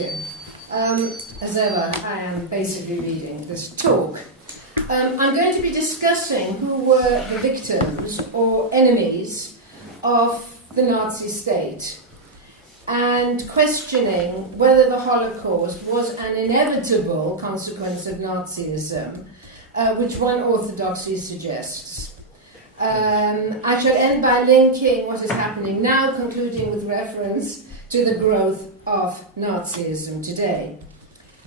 you. As ever, I am basically reading this talk. I'm going to be discussing who were the victims or enemies of the Nazi state and questioning whether the Holocaust was an inevitable consequence of Nazism, which one orthodoxy suggests. I shall end by linking what is happening now, concluding with reference to the growth of Nazism today.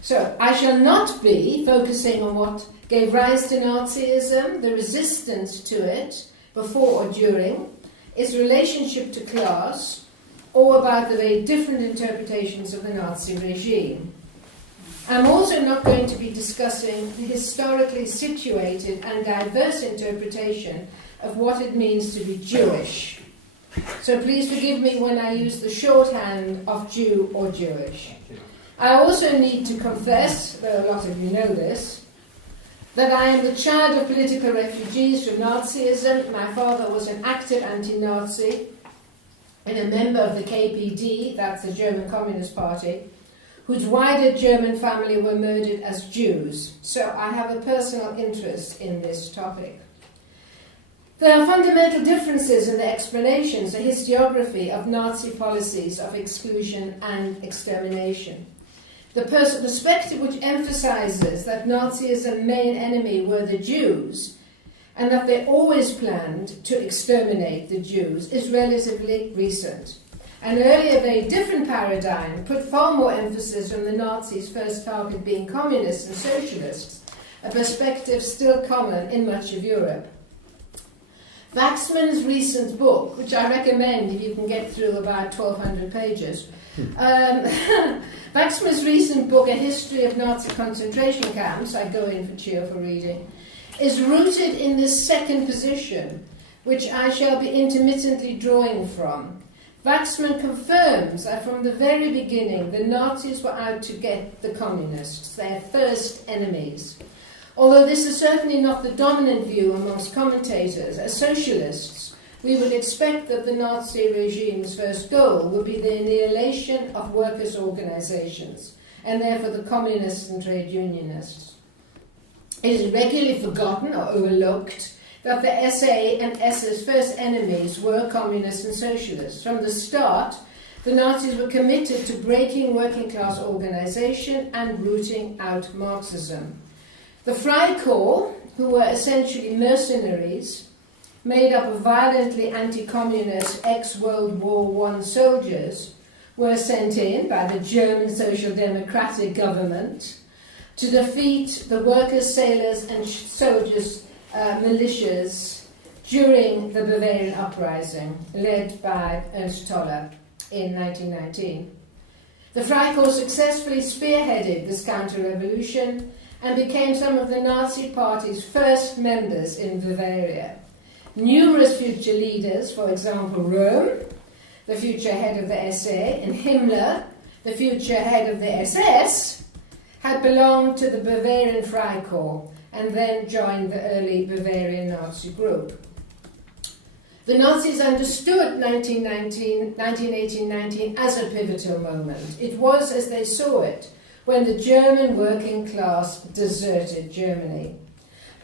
So, I shall not be focusing on what gave rise to Nazism, the resistance to it, before or during, its relationship to class, or about the very different interpretations of the Nazi regime. I'm also not going to be discussing the historically situated and diverse interpretation of what it means to be Jewish. So please forgive me when I use the shorthand of Jew or Jewish. I also need to confess, though a lot of you know this, that I am the child of political refugees from Nazism. My father was an active anti-Nazi and a member of the KPD, that's the German Communist Party, whose wider German family were murdered as Jews. So I have a personal interest in this topic. There are fundamental differences in the explanations, the historiography of Nazi policies of exclusion and extermination. The perspective which emphasizes that Nazism's main enemy were the Jews and that they always planned to exterminate the Jews is relatively recent. An earlier, very different paradigm put far more emphasis on the Nazis' first target being communists and socialists, a perspective still common in much of Europe. Waxman's recent book, which I recommend if you can get through about 1,200 pages, Waxman's recent book, A History of Nazi Concentration Camps, I go in for cheerful reading, is rooted in this second position, which I shall be intermittently drawing from. Waxman confirms that from the very beginning the Nazis were out to get the communists, their first enemies. Although this is certainly not the dominant view amongst commentators, as socialists, we would expect that the Nazi regime's first goal would be the annihilation of workers' organizations, and therefore the communists and trade unionists. It is regularly forgotten or overlooked that the SA and SS's first enemies were communists and socialists. From the start, the Nazis were committed to breaking working-class organization and rooting out Marxism. The Freikorps, who were essentially mercenaries, made up of violently anti-communist ex-World War I soldiers, were sent in by the German Social Democratic government to defeat the workers, sailors and soldiers' militias during the Bavarian uprising, led by Ernst Toller in 1919. The Freikorps successfully spearheaded this counter-revolution and became some of the Nazi Party's first members in Bavaria. Numerous future leaders, for example Röhm, the future head of the SA, and Himmler, the future head of the SS, had belonged to the Bavarian Freikorps and then joined the early Bavarian Nazi group. The Nazis understood 1918-19 as a pivotal moment. It was, as they saw it, when the German working class deserted Germany.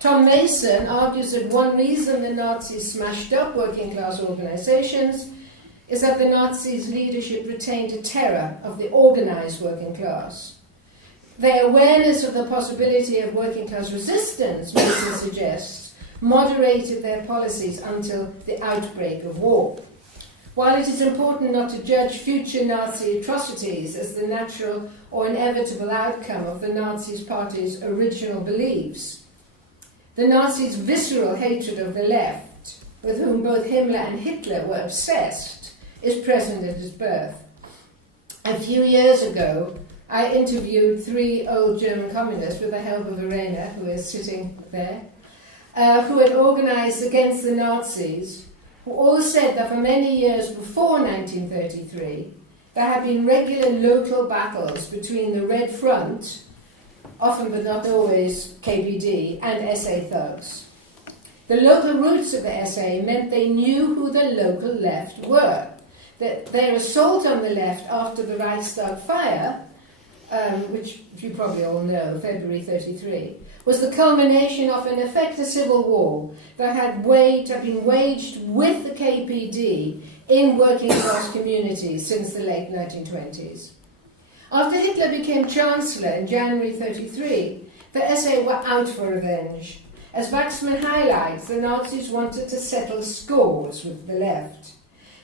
Tom Mason argues that one reason the Nazis smashed up working class organizations is that the Nazis' leadership retained a terror of the organized working class. Their awareness of the possibility of working class resistance, Mason suggests, moderated their policies until the outbreak of war. While it is important not to judge future Nazi atrocities as the natural or inevitable outcome of the Nazi Party's original beliefs, the Nazis' visceral hatred of the left, with whom both Himmler and Hitler were obsessed, is present at its birth. A few years ago, I interviewed 3 old German communists with the help of Verena, who is sitting there, who had organized against the Nazis, who all said that for many years before 1933, there had been regular local battles between the Red Front, often but not always KPD, and SA thugs. The local roots of the SA meant they knew who the local left were. That their assault on the left after the Reichstag fire which you probably all know, February 33, was the culmination of, in effect, a civil war that had been waged with the KPD in working class communities since the late 1920s. After Hitler became Chancellor in January 33, the SA were out for revenge. As Waxman highlights, the Nazis wanted to settle scores with the left.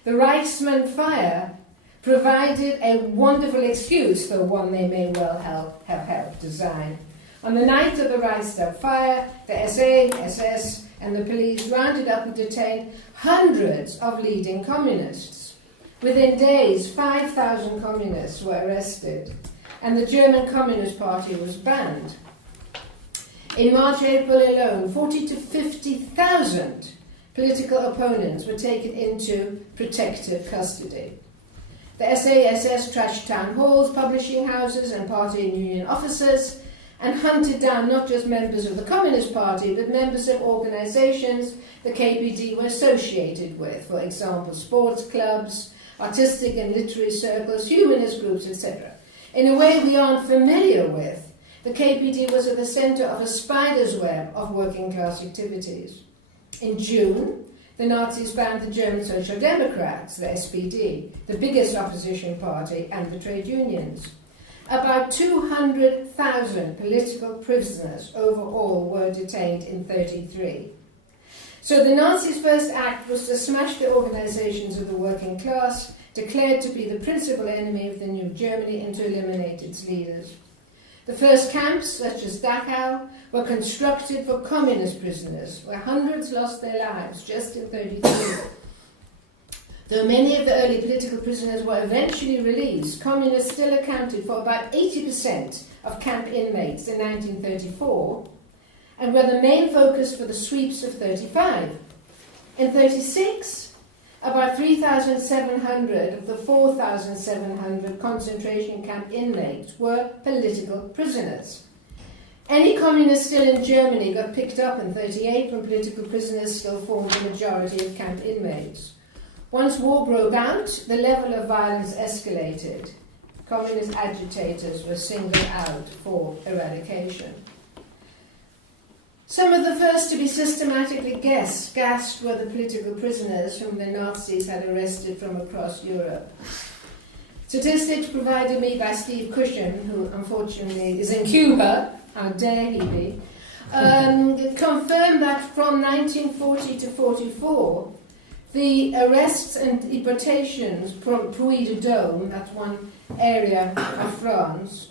The Reichsmann fire provided a wonderful excuse for one they may well have helped design. On the night of the Reichstag fire, the SA, SS, and the police rounded up and detained hundreds of leading communists. Within days, 5,000 communists were arrested, and the German Communist Party was banned. In March-April alone, 40 to 50,000 political opponents were taken into protective custody. The SA-SS trashed town halls, publishing houses, and party and union offices, and hunted down not just members of the Communist Party, but members of organizations the KPD were associated with, for example, sports clubs, artistic and literary circles, humanist groups, etc. In a way we aren't familiar with, the KPD was at the center of a spider's web of working class activities. In June, the Nazis banned the German Social Democrats, the SPD, the biggest opposition party, and the trade unions. About 200,000 political prisoners overall were detained in 1933. So the Nazis' first act was to smash the organizations of the working class, declared to be the principal enemy of the new Germany, and to eliminate its leaders. The first camps, such as Dachau, were constructed for communist prisoners, where hundreds lost their lives just in 1933. Though many of the early political prisoners were eventually released, communists still accounted for about 80% of camp inmates in 1934, and were the main focus for the sweeps of 1935. In 1936, about 3,700 of the 4,700 concentration camp inmates were political prisoners. Any communists still in Germany got picked up in 1938 when political prisoners still formed the majority of camp inmates. Once war broke out, the level of violence escalated. Communist agitators were singled out for eradication. Some of the first to be systematically gassed were the political prisoners whom the Nazis had arrested from across Europe. Statistics provided me by Steve Cushon, who unfortunately is in Cuba, how dare he be, confirmed that from 1940 to 1944, the arrests and deportations from Puy-de-Dôme, that's one area of France,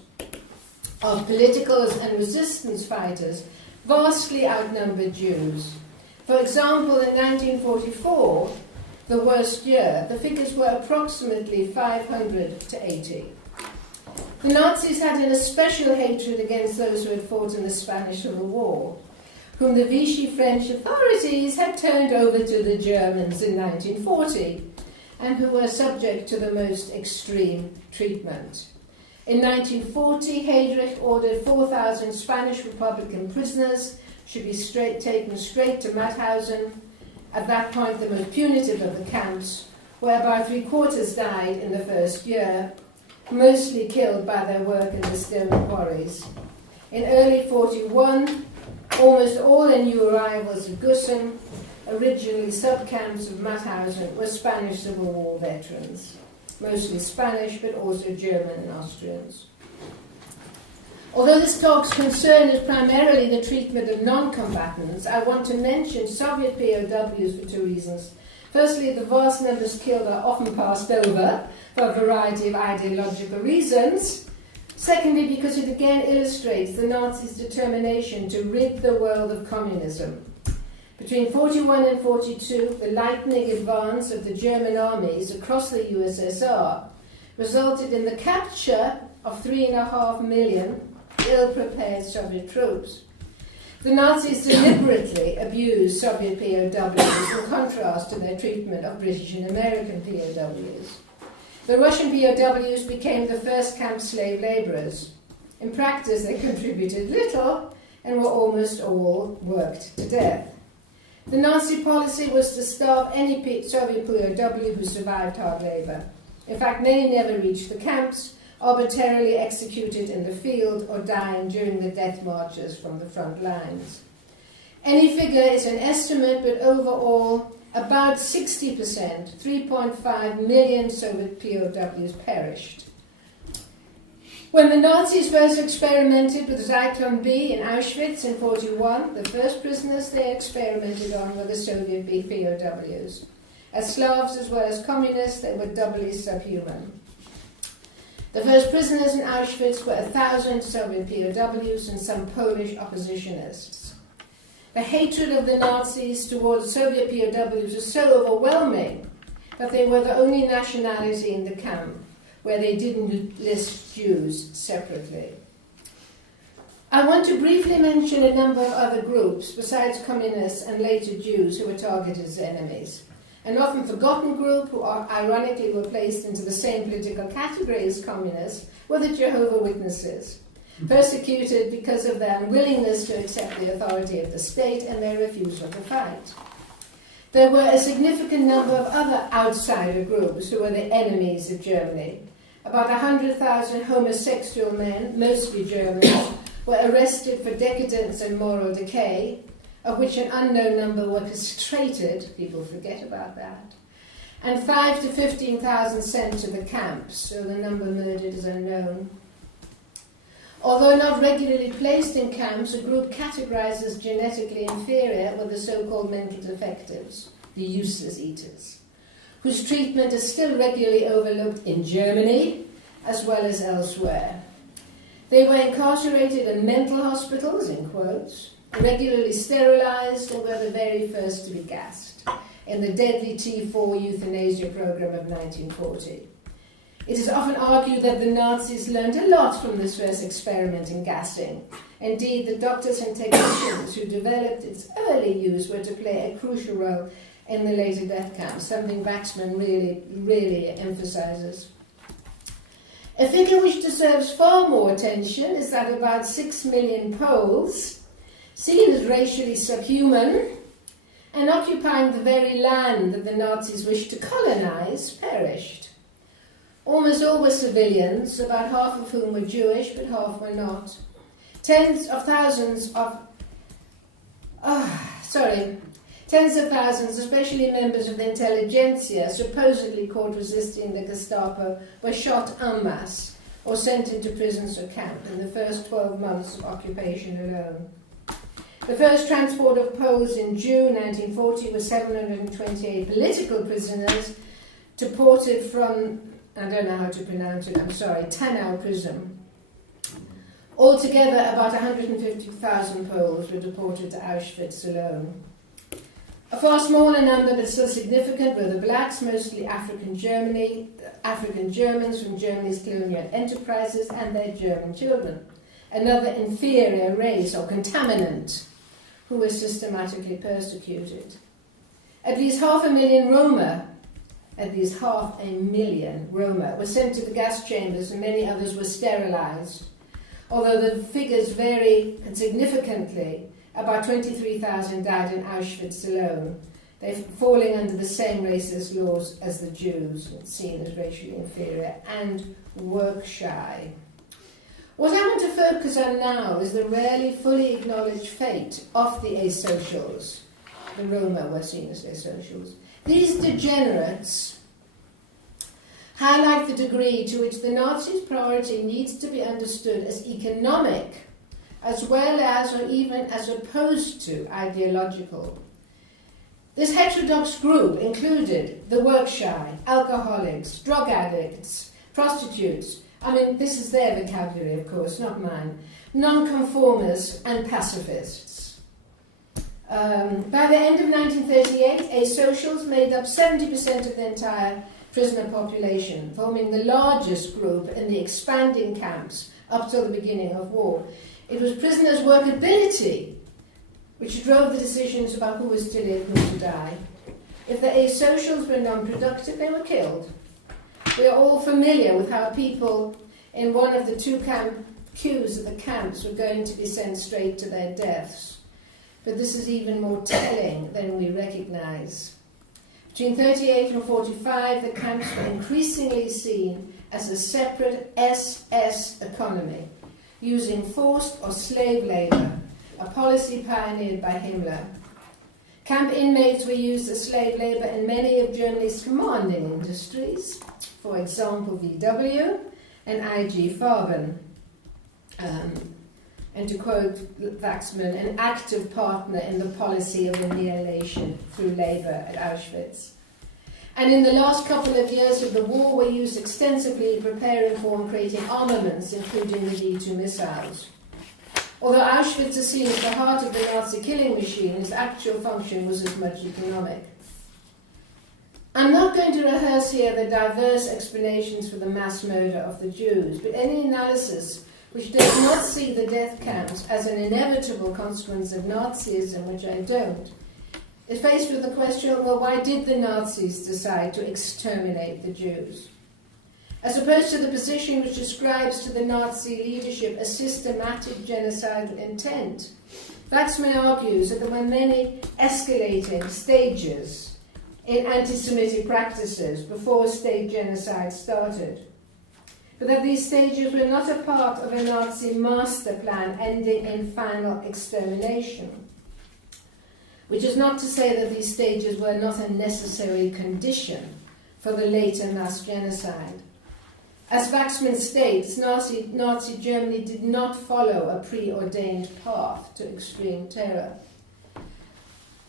of politicals and resistance fighters, vastly outnumbered Jews. For example, in 1944, the worst year, the figures were approximately 500 to 80. The Nazis had an especial hatred against those who had fought in the Spanish Civil War, whom the Vichy French authorities had turned over to the Germans in 1940, and who were subject to the most extreme treatment. In 1940, Heydrich ordered 4,000 Spanish Republican prisoners should be taken straight to Mauthausen, at that point the most punitive of the camps, where about three-quarters died in the first year, mostly killed by their work in the stone quarries. In early 1941, almost all the new arrivals of Gusen, originally sub-camps of Mauthausen, were Spanish Civil War veterans. Mostly Spanish, but also German and Austrians. Although this talk's concern is primarily the treatment of non-combatants, I want to mention Soviet POWs for two reasons. Firstly, the vast numbers killed are often passed over for a variety of ideological reasons. Secondly, because it again illustrates the Nazis' determination to rid the world of communism. Between 1941 and 1942, the lightning advance of the German armies across the USSR resulted in the capture of 3.5 million ill-prepared Soviet troops. The Nazis deliberately abused Soviet POWs in contrast to their treatment of British and American POWs. The Russian POWs became the first camp slave laborers. In practice, they contributed little and were almost all worked to death. The Nazi policy was to starve any Soviet POW who survived hard labor. In fact, many never reached the camps, arbitrarily executed in the field or dying during the death marches from the front lines. Any figure is an estimate, but overall, about 60%, 3.5 million Soviet POWs perished. When the Nazis first experimented with Zyklon B in Auschwitz in 1941, the first prisoners they experimented on were the Soviet POWs. As Slavs as well as communists, they were doubly subhuman. The first prisoners in Auschwitz were 1,000 Soviet POWs and some Polish oppositionists. The hatred of the Nazis towards Soviet POWs was so overwhelming that they were the only nationality in the camp where they didn't list Jews separately. I want to briefly mention a number of other groups besides communists and later Jews who were targeted as enemies. An often forgotten group who ironically were placed into the same political category as communists were the Jehovah's Witnesses, persecuted because of their unwillingness to accept the authority of the state and their refusal to fight. There were a significant number of other outsider groups who were the enemies of Germany. About 100,000 homosexual men, mostly Germans, were arrested for decadence and moral decay, of which an unknown number were castrated, people forget about that, and 5,000 to 15,000 sent to the camps, so the number murdered is unknown. Although not regularly placed in camps, a group categorized as genetically inferior were the so-called mental defectives, the useless eaters, whose treatment is still regularly overlooked in Germany as well as elsewhere. They were incarcerated in mental hospitals, in quotes, regularly sterilized, and were the very first to be gassed in the deadly T4 euthanasia program of 1940. It is often argued that the Nazis learned a lot from this first experiment in gassing. Indeed, the doctors and technicians who developed its early use were to play a crucial role in the later death camps, something Waxman really emphasizes. A figure which deserves far more attention is that about 6 million Poles, seen as racially subhuman and occupying the very land that the Nazis wished to colonize, perished. Almost all were civilians, about half of whom were Jewish, but half were not. Tens of thousands, especially members of the intelligentsia, supposedly caught resisting the Gestapo, were shot en masse or sent into prisons or camp in the first 12 months of occupation alone. The first transport of Poles in June 1940 was 728 political prisoners deported from, I don't know how to pronounce it, I'm sorry, Tanau prison. Altogether, about 150,000 Poles were deported to Auschwitz alone. A far smaller number, but still significant, were the blacks, mostly African Germans from Germany's colonial enterprises and their German children. Another inferior race or contaminant who were systematically persecuted. At least 500,000 Roma were sent to the gas chambers and many others were sterilized. Although the figures vary significantly, about 23,000 died in Auschwitz alone. They're falling under the same racist laws as the Jews, seen as racially inferior and work shy. What I want to focus on now is the rarely fully acknowledged fate of the asocials. The Roma were seen as asocials. These degenerates highlight the degree to which the Nazis' priority needs to be understood as economic, as well as or even as opposed to ideological. This heterodox group included the work-shy, alcoholics, drug addicts, prostitutes. I mean, this is their vocabulary, of course, not mine. Nonconformists and pacifists. By the end of 1938, asocials made up 70% of the entire prisoner population, forming the largest group in the expanding camps up till the beginning of war. It was prisoners' workability which drove the decisions about who was to live, who to die. If the asocials were non-productive, they were killed. We are all familiar with how people in one of the two queues of the camps were going to be sent straight to their deaths. But this is even more telling than we recognize. Between 38 and 45, the camps were increasingly seen as a separate SS economy, using forced or slave labour, a policy pioneered by Himmler. Camp inmates were used as slave labour in many of Germany's commanding industries, for example VW and IG Farben. And to quote Waxman, an active partner in the policy of annihilation through labour at Auschwitz. And in the last couple of years of the war were used extensively in preparing for and creating armaments, including the V2 missiles. Although Auschwitz is seen as the heart of the Nazi killing machine, its actual function was as much economic. I'm not going to rehearse here the diverse explanations for the mass murder of the Jews, but any analysis which does not see the death camps as an inevitable consequence of Nazism, which I don't, is faced with the question, well, why did the Nazis decide to exterminate the Jews? As opposed to the position which ascribes to the Nazi leadership a systematic genocidal intent, Waxman argues that there were many escalating stages in anti-Semitic practices before state genocide started, but that these stages were not a part of a Nazi master plan ending in final extermination, which is not to say that these stages were not a necessary condition for the later mass genocide. As Waxman states, Nazi Germany did not follow a preordained path to extreme terror.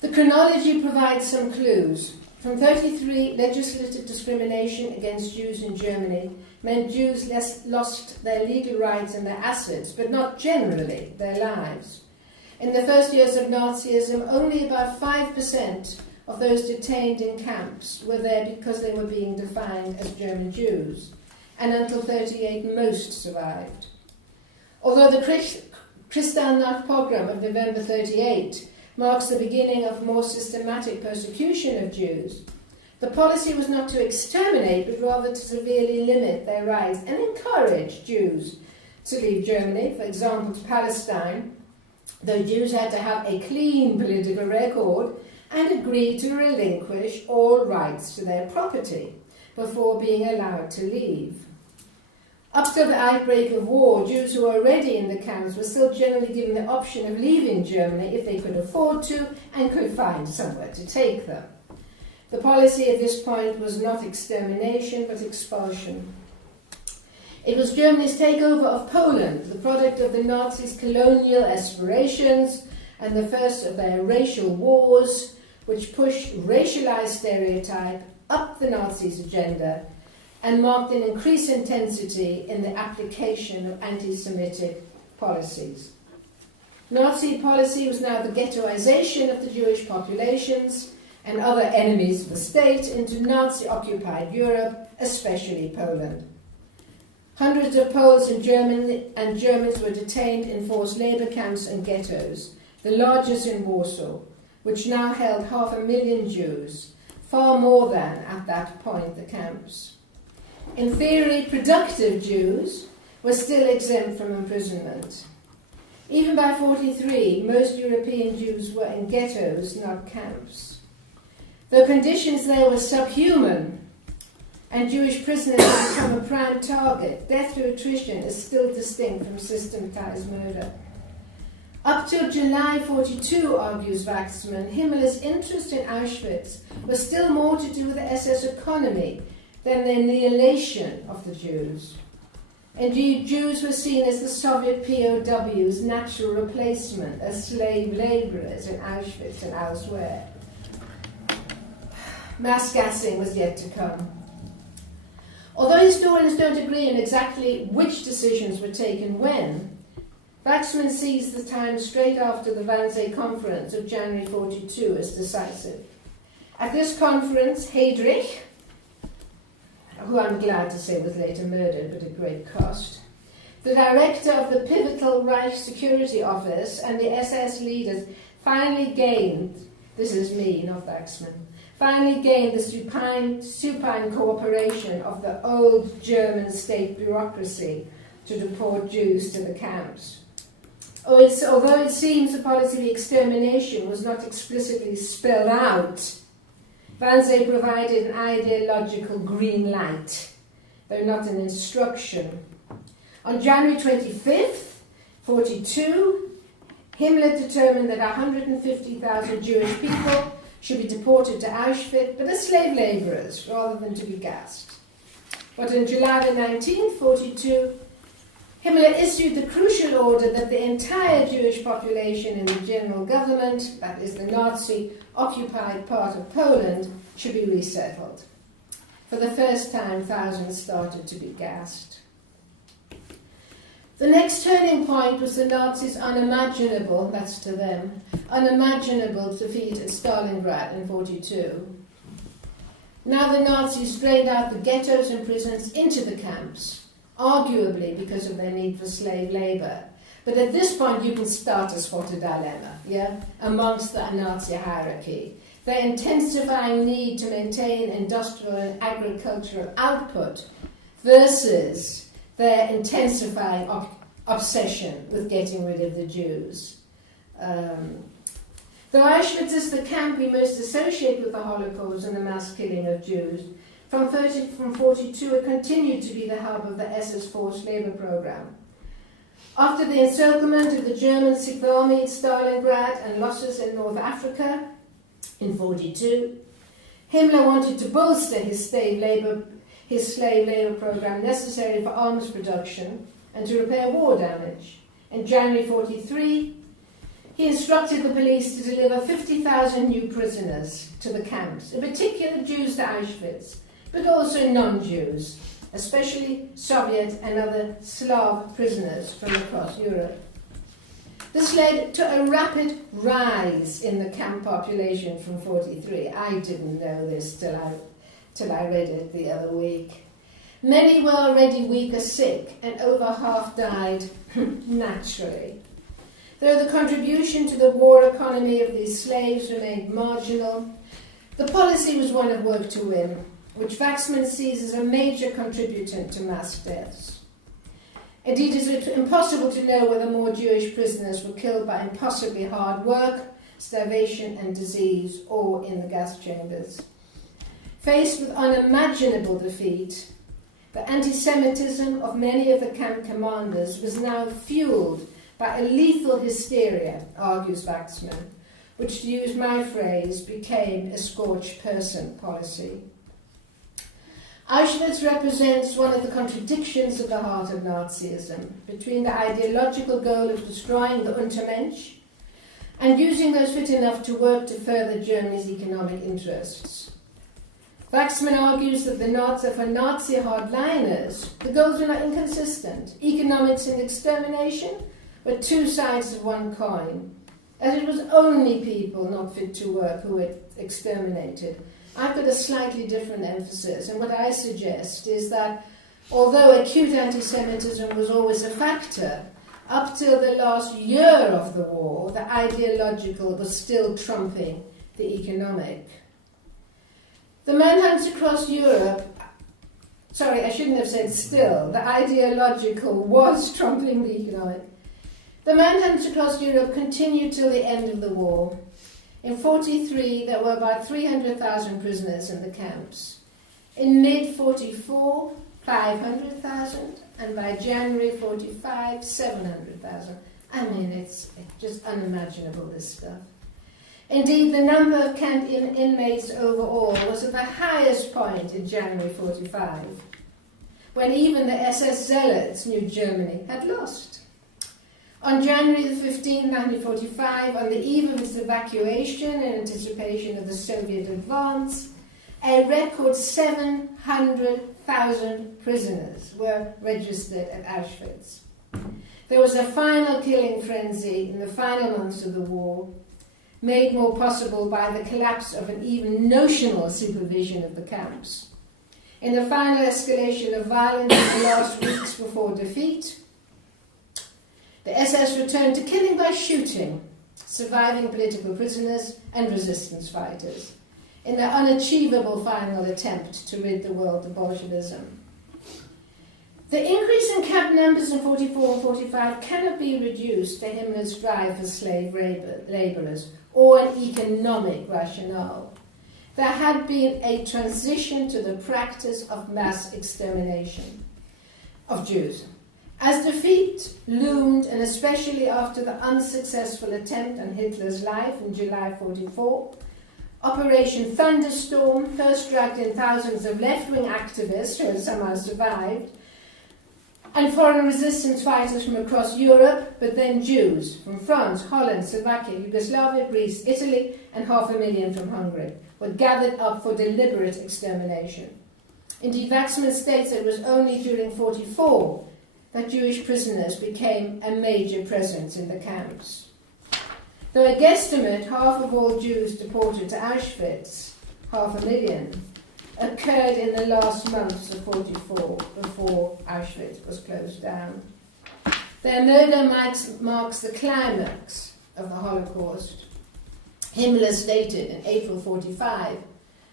The chronology provides some clues. From 1933, legislative discrimination against Jews in Germany meant Jews lost their legal rights and their assets, but not generally their lives. In the first years of Nazism, only about 5% of those detained in camps were there because they were being defined as German Jews, and until 1938 most survived. Although the Kristallnacht pogrom of November 1938 marks the beginning of more systematic persecution of Jews, the policy was not to exterminate, but rather to severely limit their rights and encourage Jews to leave Germany, for example to Palestine, though Jews had to have a clean political record and agree to relinquish all rights to their property before being allowed to leave. Up to the outbreak of war, Jews who were already in the camps were still generally given the option of leaving Germany if they could afford to and could find somewhere to take them. The policy at this point was not extermination, but expulsion. It was Germany's takeover of Poland, the product of the Nazis' colonial aspirations and the first of their racial wars, which pushed racialized stereotype up the Nazis' agenda and marked an increased intensity in the application of anti-Semitic policies. Nazi policy was now the ghettoization of the Jewish populations and other enemies of the state into Nazi-occupied Europe, especially Poland. Hundreds of Poles and Germans were detained in forced labour camps and ghettos, the largest in Warsaw, which now held 500,000 Jews, far more than, at that point, the camps. In theory, productive Jews were still exempt from imprisonment. Even by 1943, most European Jews were in ghettos, not camps. Though conditions there were subhuman and Jewish prisoners had become a prime target, death through attrition is still distinct from systematized murder. Up till July 1942, argues Waxman, Himmler's interest in Auschwitz was still more to do with the SS economy than the annihilation of the Jews. Indeed, Jews were seen as the Soviet POWs' natural replacement as slave labourers in Auschwitz and elsewhere. Mass gassing was yet to come. Although historians don't agree on exactly which decisions were taken when, Waxman sees the time straight after the Wannsee Conference of January 1942 as decisive. At this conference, Heydrich, who I'm glad to say was later murdered, but at great cost, the director of the pivotal Reich Security Office and the SS leaders finally gained, this is me, not Waxman, finally gained the supine cooperation of the old German state bureaucracy to deport Jews to the camps. Although it seems the policy of extermination was not explicitly spelled out Wannsee provided an ideological green light, though not an instruction. On January 25th, 1942, Himmler determined that 150,000 Jewish people should be deported to Auschwitz, but as slave labourers rather than to be gassed. But on July 19, 1942, Himmler issued the crucial order that the entire Jewish population in the general government, that is the Nazi-occupied part of Poland, should be resettled. For the first time, thousands started to be gassed. The next turning point was the Nazis' unimaginable, that's to them, unimaginable defeat at Stalingrad in 1942. Now the Nazis drained out the ghettos and prisons into the camps, arguably because of their need for slave labour. But at this point you can start to spot a dilemma, amongst the Nazi hierarchy. Their intensifying need to maintain industrial and agricultural output versus their intensifying obsession with getting rid of the Jews. Though Auschwitz is the camp we most associate with the Holocaust and the mass killing of Jews, from 1942 it continued to be the hub of the SS forced labour programme. After the encirclement of the German Sixth Army in Stalingrad and losses in North Africa in 1942, Himmler wanted to bolster his slave labour programme necessary for arms production and to repair war damage. In January 1943, he instructed the police to deliver 50,000 new prisoners to the camps, in particular Jews to Auschwitz, but also non-Jews, especially Soviet and other Slav prisoners from across Europe. This led to a rapid rise in the camp population from 1943. I didn't know this till I read it the other week. Many were already weak or sick, and over half died naturally. Though the contribution to the war economy of these slaves remained marginal, the policy was one of work to win, which Waxman sees as a major contributor to mass deaths. Indeed, it is impossible to know whether more Jewish prisoners were killed by impossibly hard work, starvation and disease, or in the gas chambers. Faced with unimaginable defeat, the anti-Semitism of many of the camp commanders was now fueled by a lethal hysteria, argues Waxman, which, to use my phrase, became a scorched person policy. Auschwitz represents one of the contradictions of the heart of Nazism, between the ideological goal of destroying the Untermensch and using those fit enough to work to further Germany's economic interests. Waxman argues that for Nazi hardliners, the goals are not inconsistent. Economics and extermination were two sides of one coin, as it was only people not fit to work who were exterminated. I've got a slightly different emphasis, and what I suggest is that although acute anti-Semitism was always a factor, up till the last year of the war, the ideological was still trumping the economic. The manhunt across Europe, sorry, I shouldn't have said still, the ideological was trumping the economic. The manhunt across Europe continued till the end of the war. In 1943, there were about 300,000 prisoners in the camps. In mid-1944, 500,000, and by January 1945, 700,000. I mean, it's just unimaginable, this stuff. Indeed, the number of camp inmates overall was at the highest point in January 1945, when even the SS zealots knew Germany had lost. On January 15, 1945, on the eve of its evacuation in anticipation of the Soviet advance, a record 700,000 prisoners were registered at Auschwitz. There was a final killing frenzy in the final months of the war, made more possible by the collapse of an even notional supervision of the camps. In the final escalation of violence in the last weeks before defeat, the SS returned to killing by shooting surviving political prisoners and resistance fighters in their unachievable final attempt to rid the world of Bolshevism. The increase in camp numbers in 1944 and 1945 cannot be reduced to Himmler's drive for slave labourers or an economic rationale. there had been a transition to the practice of mass extermination of Jews. As defeat loomed, and especially after the unsuccessful attempt on Hitler's life in July 1944, Operation Thunderstorm first dragged in thousands of left-wing activists who had somehow survived, and foreign resistance fighters from across Europe, but then Jews from France, Holland, Slovakia, Yugoslavia, Greece, Italy, and 500,000 from Hungary were gathered up for deliberate extermination. Indeed, Waxman states that it was only during 1944 that Jewish prisoners became a major presence in the camps. Though I guesstimate half of all Jews deported to Auschwitz, 500,000, occurred in the last months of 1944, before Auschwitz was closed down. Their murder marks the climax of the Holocaust. Himmler stated in April 1945,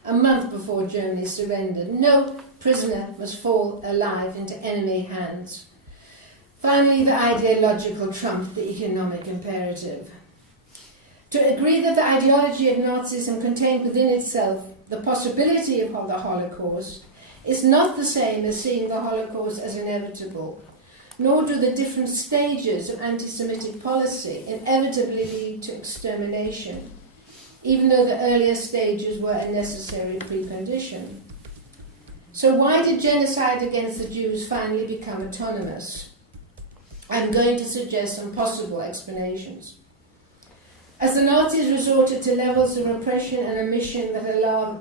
a month before Germany surrendered, no prisoner must fall alive into enemy hands. Finally, the ideological trumped the economic imperative. To agree that the ideology of Nazism contained within itself the possibility of the Holocaust is not the same as seeing the Holocaust as inevitable, nor do the different stages of anti-Semitic policy inevitably lead to extermination, even though the earlier stages were a necessary precondition. So why did genocide against the Jews finally become autonomous? I'm going to suggest some possible explanations. As the Nazis resorted to levels of repression and omission that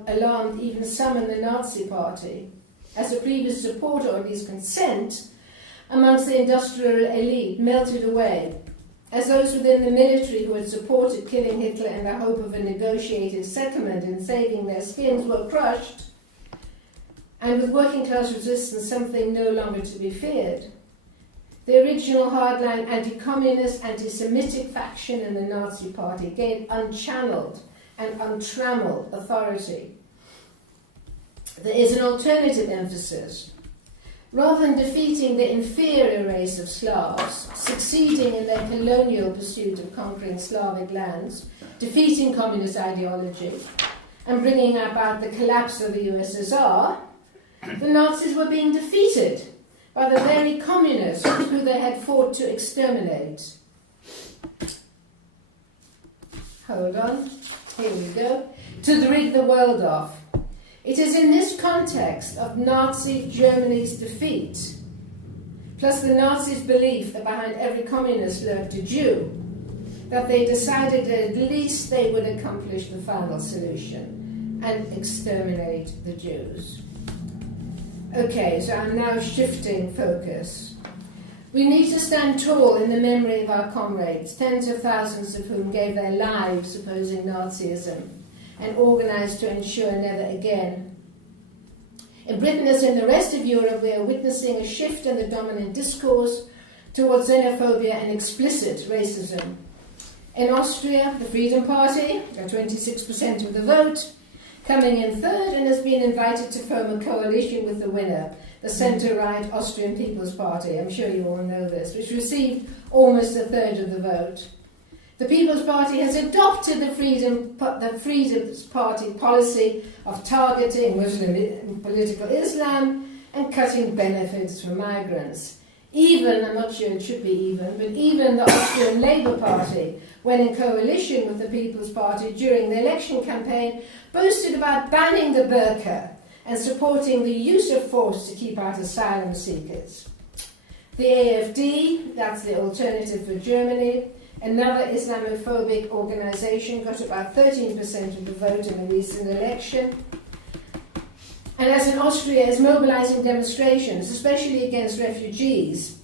alarmed even some in the Nazi Party, as a previous supporter, or at least consent, amongst the industrial elite melted away, as those within the military who had supported killing Hitler in the hope of a negotiated settlement and saving their skins were crushed, and with working class resistance something no longer to be feared, the original hardline anti-communist, anti-Semitic faction in the Nazi Party gained unchanneled and untrammeled authority. There is an alternative emphasis. Rather than defeating the inferior race of Slavs, succeeding in their colonial pursuit of conquering Slavic lands, defeating communist ideology, and bringing about the collapse of the USSR, the Nazis were being defeated by the very communists who they had fought to exterminate. Hold on, here we go. To rid the world of. It is in this context of Nazi Germany's defeat, plus the Nazis' belief that behind every communist lurked a Jew, that they decided that at least they would accomplish the final solution and exterminate the Jews. Okay, so I'm now shifting focus. We need to stand tall in the memory of our comrades, tens of thousands of whom gave their lives opposing Nazism and organised to ensure never again. In Britain, as in the rest of Europe, we are witnessing a shift in the dominant discourse towards xenophobia and explicit racism. In Austria, the Freedom Party got 26% of the vote, coming in third, and has been invited to form a coalition with the winner, the centre-right Austrian People's Party. I'm sure you all know this, which received almost a third of the vote. The People's Party has adopted the Freedom Party policy of targeting Muslim political Islam and cutting benefits for migrants. Even, I'm not sure it should be even, but even the Austrian Labour Party, when in coalition with the People's Party during the election campaign, boasted about banning the burqa and supporting the use of force to keep out asylum seekers. The AfD, that's the Alternative for Germany, another Islamophobic organisation, got about 13% of the vote in the recent election. And as in Austria, is mobilising demonstrations, especially against refugees,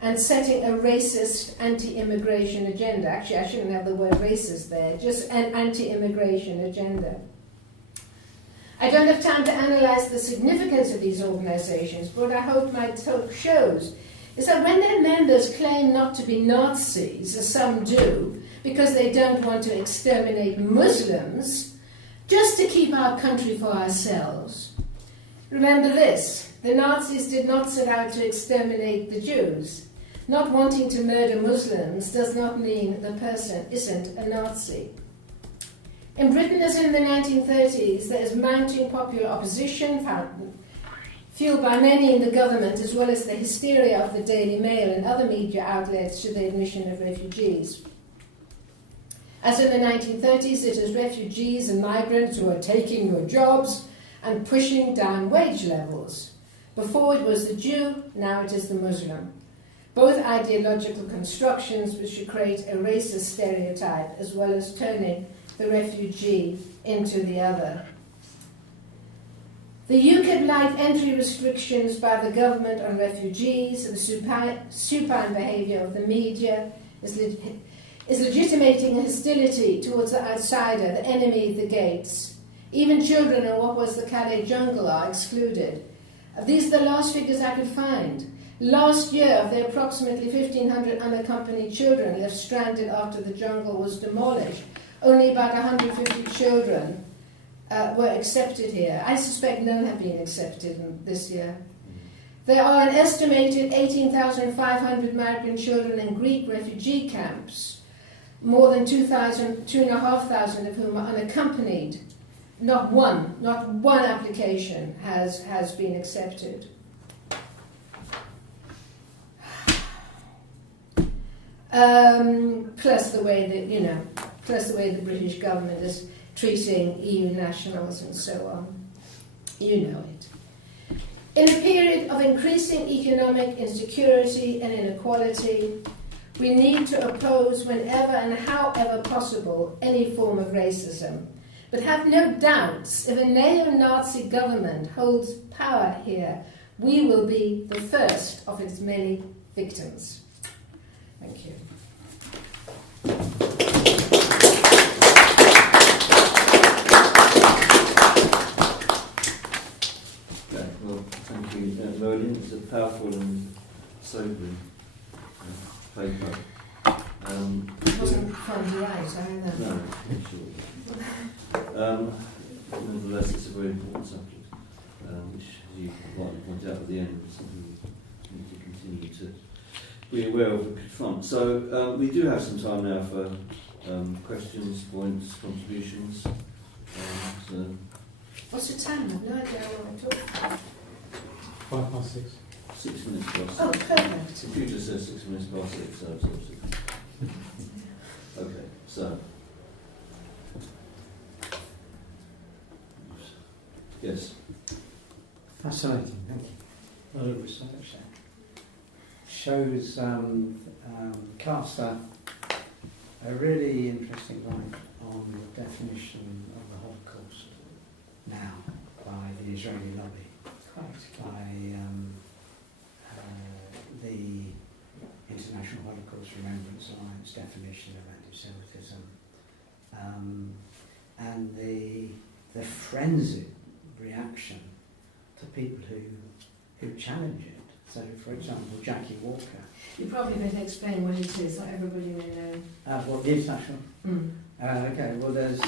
and setting a racist anti-immigration agenda. Actually, I shouldn't have the word racist there, just an anti-immigration agenda. I don't have time to analyse the significance of these organisations, but what I hope my talk shows is that when their members claim not to be Nazis, as some do, because they don't want to exterminate Muslims, just to keep our country for ourselves, remember this: the Nazis did not set out to exterminate the Jews. Not wanting to murder Muslims does not mean the person isn't a Nazi. In Britain, as in the 1930s, there is mounting popular opposition, fueled by many in the government, as well as the hysteria of the Daily Mail and other media outlets to the admission of refugees. As in the 1930s, it is refugees and migrants who are taking your jobs and pushing down wage levels. Before it was the Jew, now it is the Muslim. Both ideological constructions which should create a racist stereotype, as well as turning the refugee into the other. The UKIP-like entry restrictions by the government on refugees, the supine behaviour of the media is legitimating a hostility towards the outsider, the enemy at the gates. Even children in what was the Calais jungle are excluded. These are the last figures I could find. Last year, of the approximately 1,500 unaccompanied children left stranded after the jungle was demolished, only about 150 children were accepted here. I suspect none have been accepted this year. There are an estimated 18,500 migrant children in Greek refugee camps, more than 2,500 of whom are unaccompanied. Not one application has been accepted. Plus the way the British government is treating EU nationals and so on. You know it. In a period of increasing economic insecurity and inequality, we need to oppose whenever and however possible any form of racism. But have no doubts, if a neo-Nazi government holds power here, we will be the first of its many victims. Thank you. Okay, well, thank you, Merilyn. It's a powerful and sobering paper. It wasn't fun to write, either. No, sure. Nevertheless, it's a very important subject, which, as you rightly pointed out at the end, is something we need to continue to be aware of and confront. So we do have some time now for questions, points, contributions. So What's the time? I've no idea what I'm talking about. 6:05. 6 minutes past. Oh, perfect. The computer says 6 minutes past 6, so it's all 6. Okay, so. Yes. Fascinating, thank you. A lot of research there. Shows casts a really interesting light on the definition of the Holocaust now by the Israeli lobby, by the International Holocaust Remembrance Alliance definition of anti-Semitism, and the frenzied reaction to people who challenge it. So, for example, Jackie Walker. You probably better explain what it is, not everybody may know. What the international? Okay. Well, there's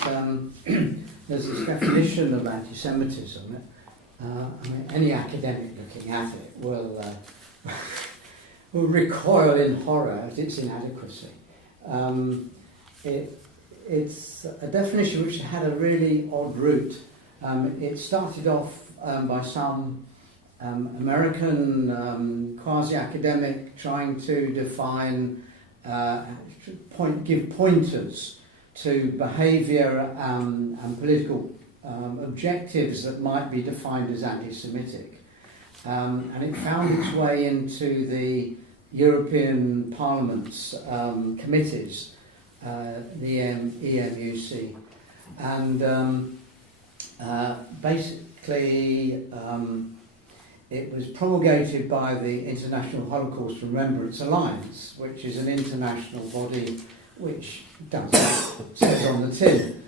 this definition of anti-Semitism. I mean, any academic looking at it will recoil in horror at its inadequacy. It's a definition which had a really odd route. It started off by some American quasi-academic trying to define, give pointers to behaviour and political objectives that might be defined as anti-Semitic. And it found its way into the European Parliament's committees, the EMUC, and basically it was promulgated by the International Holocaust Remembrance Alliance, which is an international body which does says on the tin.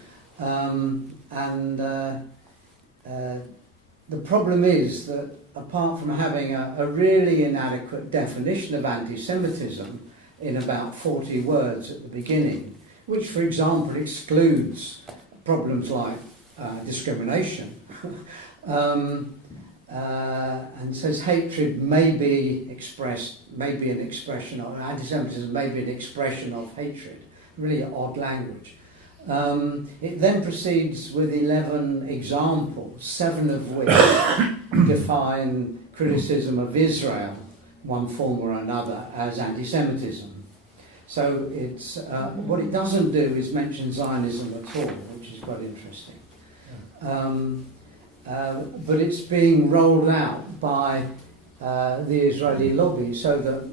The problem is that apart from having a really inadequate definition of anti-Semitism in about 40 words at the beginning, which, for example, excludes problems like discrimination, and says hatred may be expressed, may be an expression of anti-Semitism, may be an expression of hatred. Really odd language. It then proceeds with 11 examples, 7 of which define criticism of Israel, one form or another, as anti-Semitism. So it's what it doesn't do is mention Zionism at all, which is quite interesting. But it's being rolled out by the Israeli lobby, so that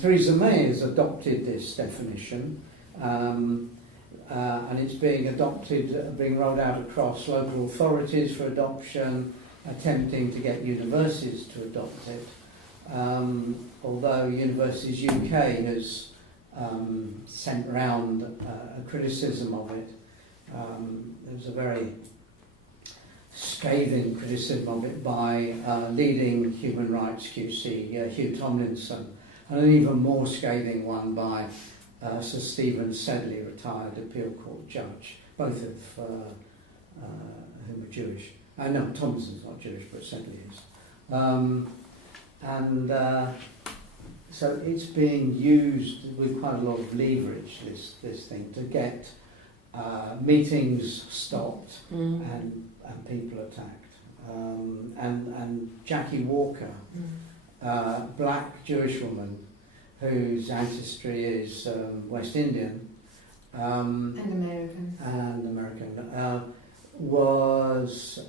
Theresa May has adopted this definition, and it's being rolled out across local authorities for adoption, attempting to get universities to adopt it. Although Universities UK has sent round a criticism of it. There was a very scathing criticism of it by leading human rights QC, Hugh Tomlinson, and an even more scathing one by Sir Stephen Sedley, retired appeal court judge, both of whom are Jewish. No, Tomlinson's not Jewish, but Sedley is. So it's being used with quite a lot of leverage, this thing, to get meetings stopped and people attacked. And Jackie Walker, black Jewish woman whose ancestry is West Indian and American, was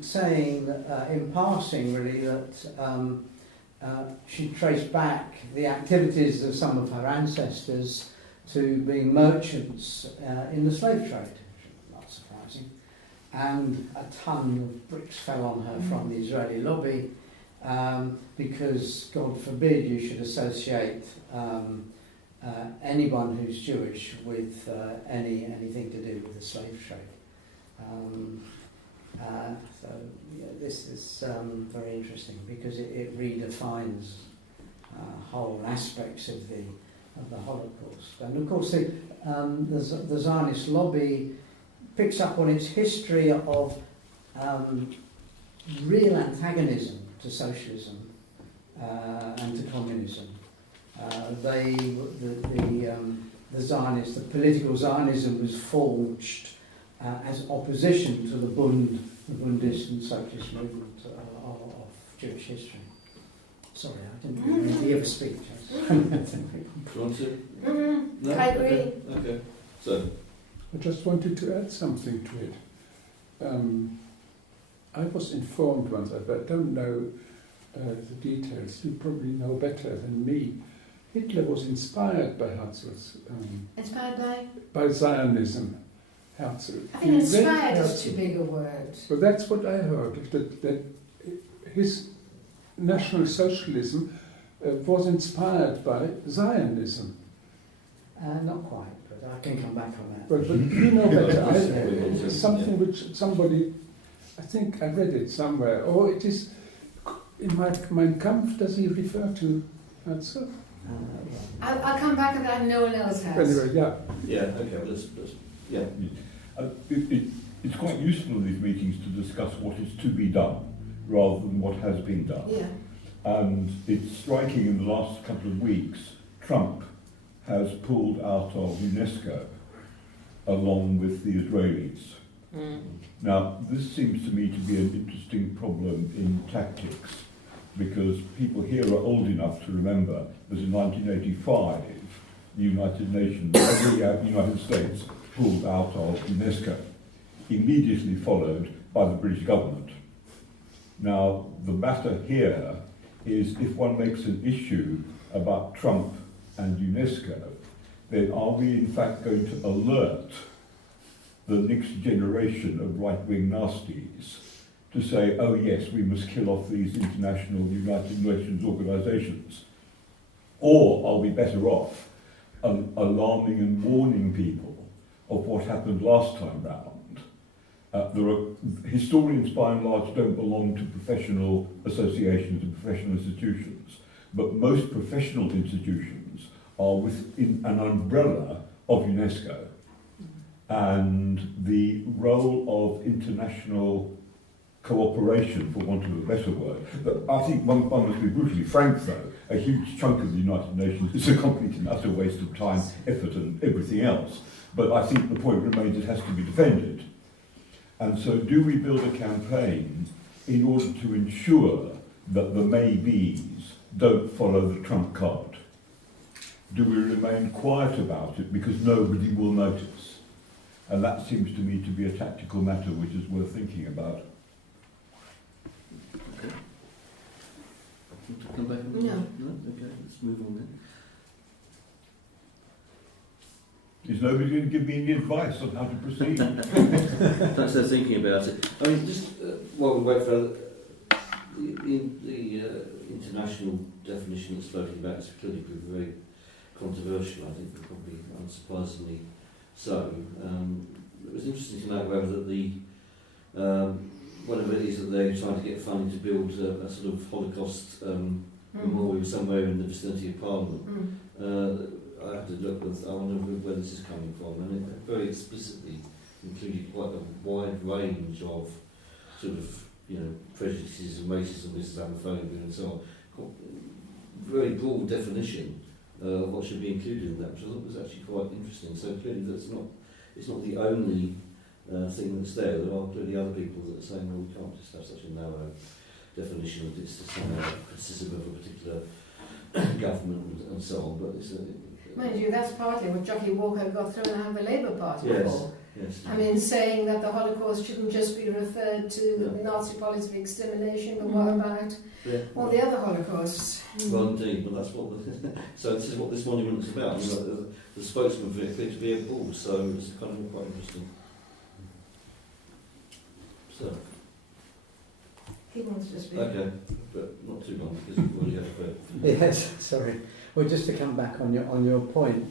saying in passing really that she traced back the activities of some of her ancestors to being merchants in the slave trade, not surprising, and a ton of bricks fell on her from the Israeli lobby because, God forbid, you should associate anyone who's Jewish with anything to do with the slave trade. So yeah, this is very interesting because it redefines whole aspects of the Holocaust, and of course the Zionist lobby picks up on its history of real antagonism to socialism and to communism. The Zionists, the political Zionism was forged as opposition to the Bundist and socialist movement of Jewish history. Sorry, I didn't really hear a speech. No? I agree. Okay. So, I just wanted to add something to it. I was informed once, but I don't know the details. You probably know better than me. Hitler was inspired by Herzl's... Inspired by Zionism. Herzl. I think inspired is too big a word. Well, that's what I heard, that his National Socialism was inspired by Zionism. Not quite, but I can come back on that. But you know better. It's something which somebody, I think I read it somewhere, or it is, in Mein Kampf, does he refer to Herzl? I'll come back to that, no one else has. Anyway, yeah. yeah, okay, well, let's yeah. It's quite useful in these meetings to discuss what is to be done rather than what has been done. Yeah. And it's striking in the last couple of weeks, Trump has pulled out of UNESCO along with the Israelis. Now, this seems to me to be an interesting problem in tactics because people here are old enough to remember that in 1985, the United States pulled out of UNESCO, immediately followed by the British government. Now, the matter here is if one makes an issue about Trump and UNESCO, then are we in fact going to alert the next generation of right-wing nasties to say, oh yes, we must kill off these international United Nations organisations? Or are we better off alarming and warning people of what happened last time round? Historians, by and large, don't belong to professional associations and professional institutions, but most professional institutions are within an umbrella of UNESCO, and the role of international cooperation, for want of a better word. But I think one must be brutally frank, though. A huge chunk of the United Nations is a complete and utter waste of time, effort and everything else. But I think the point remains it has to be defended. And so do we build a campaign in order to ensure that the maybes don't follow the trump card? Do we remain quiet about it because nobody will notice? And that seems to me to be a tactical matter which is worth thinking about. Okay. Want to come back on that? No? Okay, let's move on then. Is nobody going to give me any advice on how to proceed? Thanks for thinking about it. I mean, just while we wait for the international definition that's floating about is clearly very controversial, I think, probably unsurprisingly so. It was interesting to note, however, that the whatever it is that they're trying to get funding to build a sort of Holocaust memorial somewhere in the vicinity of Parliament. I have to look with, I wonder where this is coming from, and it very explicitly included quite a wide range of sort of, prejudices and racism, Islamophobia and so on. Very broad definition of what should be included in that, which I thought was actually quite interesting. So clearly it's not the only thing that's there. There are clearly other people that are saying, well, we can't just have such a narrow definition that it's just a criticism of a particular government and so on, but it's mind you, that's partly what Jockey Walker got thrown out of the Labour Party for. Yes. I mean, saying that the Holocaust shouldn't just be referred to the Nazi policy of extermination, but what about all the other Holocausts? Well, indeed, but that's what. So this is what this monument is about. The spokesman for it appeared to be a bull, so it's kind of quite interesting. So. He wants to speak. Okay, but not too long because we've already had a vote. Yes, sorry. Well, just to come back on your point,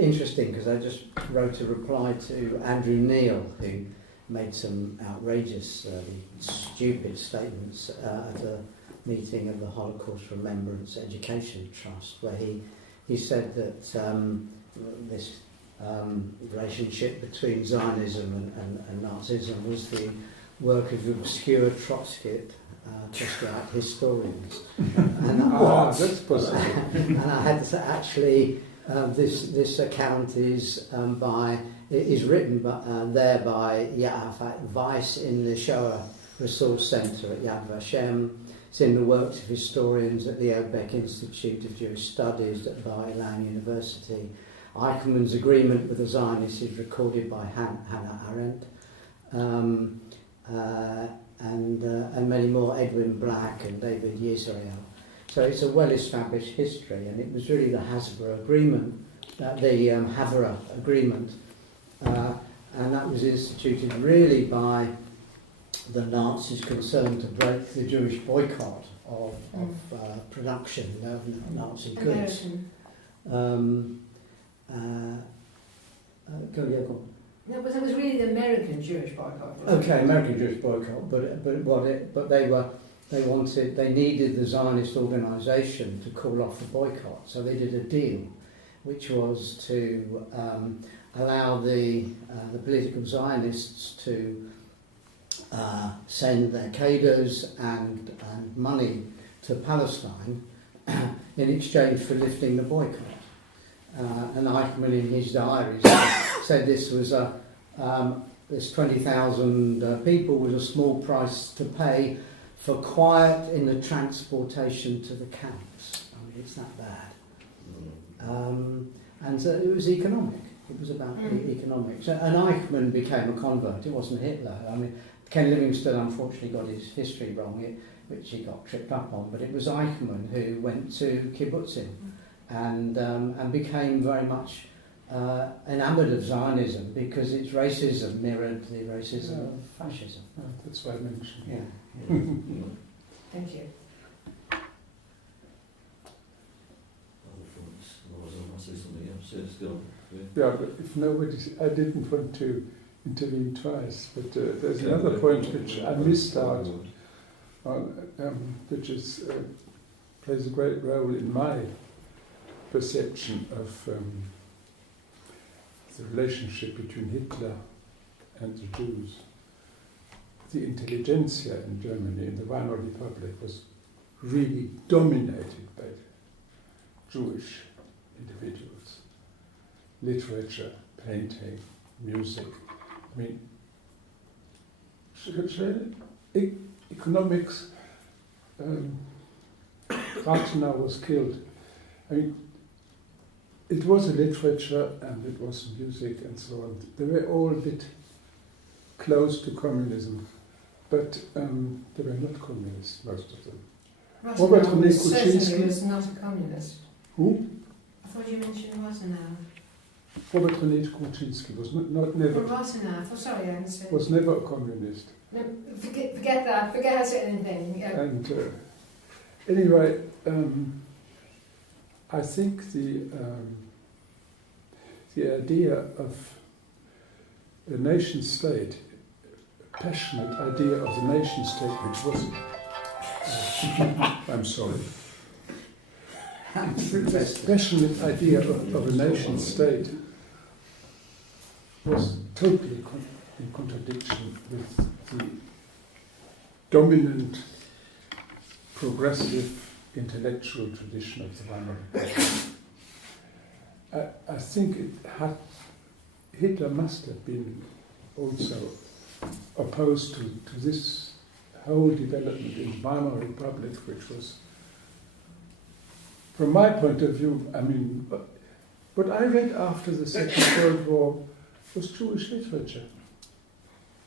interesting, because I just wrote a reply to Andrew Neil, who made some outrageous, stupid statements at a meeting of the Holocaust Remembrance Education Trust, where he said that this relationship between Zionism and Nazism was the work of obscure Trotskyite historians. And that's possible. And I had to say, actually, this account is written there by Yaaf Weiss in the Shoah Resource Centre at Yad Vashem. It's in the works of historians at the Obeck Institute of Jewish Studies at Bar-Ilan University. Eichmann's agreement with the Zionists is recorded by Hannah Arendt. And many more, Edwin Black and David Yisrael. So it's a well-established history, and it was really the Hasbara Agreement, the Havara Agreement, and that was instituted really by the Nazis concerned to break the Jewish boycott of production of Nazi goods. That was really the American Jewish boycott. Okay, American Jewish boycott, but they needed the Zionist organisation to call off the boycott, so they did a deal, which was to allow the political Zionists to send their cadres and money to Palestine in exchange for lifting the boycott. And Eichmann in his diaries said this was this 20,000 people was a small price to pay for quiet in the transportation to the camps. I mean, it's that bad. And so it was economic. It was about economics. And Eichmann became a convert. It wasn't Hitler. I mean, Ken Livingstone unfortunately got his history wrong, which he got tripped up on. But it was Eichmann who went to kibbutzim and became very much enamoured of Zionism because its racism mirrored the racism of fascism. That's what I mentioned. Yeah. Thank you. Other thoughts? Otherwise I might say something else. Yes, go on. Yeah, but if nobody, I didn't want to intervene twice, but there's another point which I missed out on, which is plays a great role in my perception of the relationship between Hitler and the Jews. the intelligentsia in Germany, in the Weimar Republic, was really dominated by Jewish individuals. Literature, painting, music. I mean, economics, Rathenau was killed. I mean, it was a literature and it was music and so on. They were all a bit close to communism, but they were not communists, most of them. Rathenau certainly was not a communist. Who? I thought you mentioned Rathenau. Robert René Kuczynski was never. Rathenau. Sorry, I understand. Was never a communist. No, forget that. Forget I said anything. Yeah. And anyway, I think the idea of a nation state, a passionate idea of the nation state, which wasn't. I'm sorry. The passionate idea of a nation state was totally in contradiction with the dominant, progressive, intellectual tradition of the Weimar Republic. I think Hitler must have been also opposed to this whole development in the Weimar Republic, which was, from my point of view, I mean, what I read after the Second World War was Jewish literature.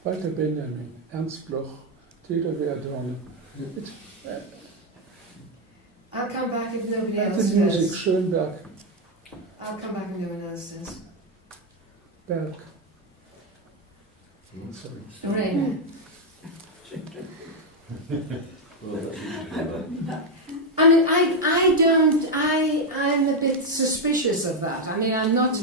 Walter Benjamin, Ernst Bloch, Theodor Verdun. I'll come back if nobody else The music, does. Schoenberg, I'll come back if no one else does. Berg. Sorry. Lorraine. I mean, I'm a bit suspicious of that. I mean, I'm not,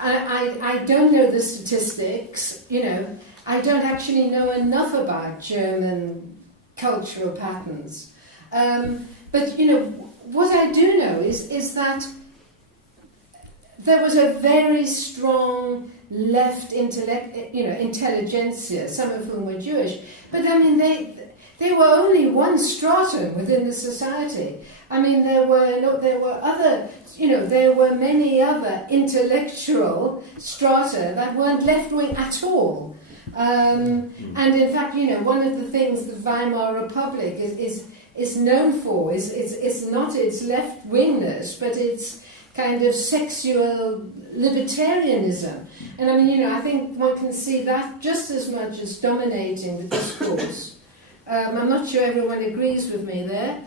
I don't know the statistics, you know, I don't actually know enough about German cultural patterns. But, you know, what I do know is that there was a very strong left intelligentsia, some of whom were Jewish, but I mean, they were only one stratum within the society. I mean, there were other, you know, there were many other intellectual strata that weren't left-wing at all. And in fact, you know, one of the things the Weimar Republic is known for is not its left-wingness, but its kind of sexual libertarianism. And I mean, you know, I think one can see that just as much as dominating the discourse. I'm not sure everyone agrees with me there.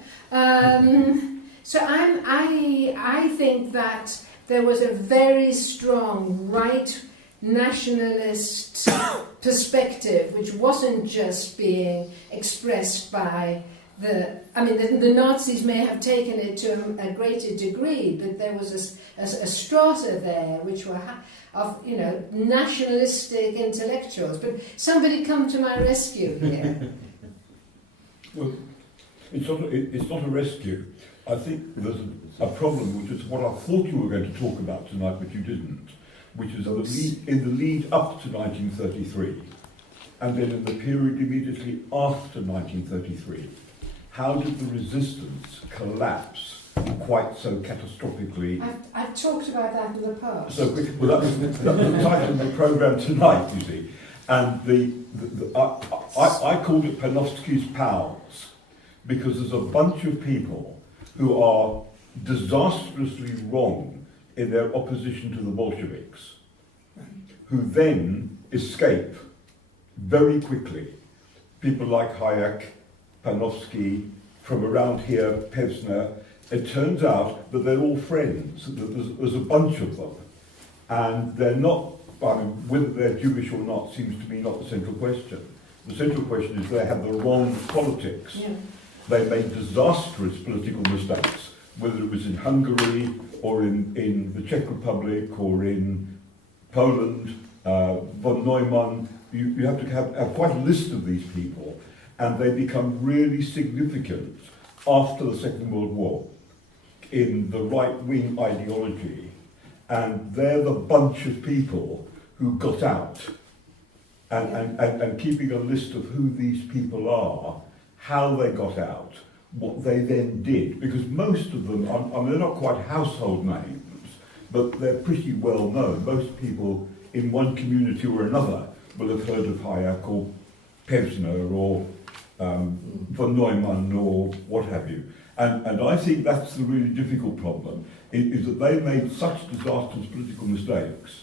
So I think that there was a very strong right nationalist perspective, which wasn't just being expressed by the Nazis may have taken it to a greater degree, but there was a strata there which were of, you know, nationalistic intellectuals. But somebody come to my rescue here. Well, it's not a rescue. I think there's a problem, which is what I thought you were going to talk about tonight, but you didn't, which is in the lead up to 1933, and then in the period immediately after 1933. How did the resistance collapse quite so catastrophically? I've talked about that in the past. So, well, that was the title of the programme tonight, you see. And I called it Panofsky's Pals, because there's a bunch of people who are disastrously wrong in their opposition to the Bolsheviks, who then escape very quickly. People like Hayek, Panofsky, from around here, Pevsner. It turns out that they're all friends, that there's a bunch of them. And they're not, I mean, whether they're Jewish or not seems to me not the central question. The central question is they have the wrong politics. Yeah. They made disastrous political mistakes, whether it was in Hungary or in the Czech Republic or in Poland, von Neumann. You have to have quite a list of these people, and they become really significant after the Second World War in the right-wing ideology, and they're the bunch of people who got out and keeping a list of who these people are, how they got out, what they then did, because most of them, I mean, they're not quite household names, but they're pretty well known. Most people in one community or another will have heard of Hayek or Pevsner or von Neumann or what have you. And I think that's the really difficult problem, is that they made such disastrous political mistakes,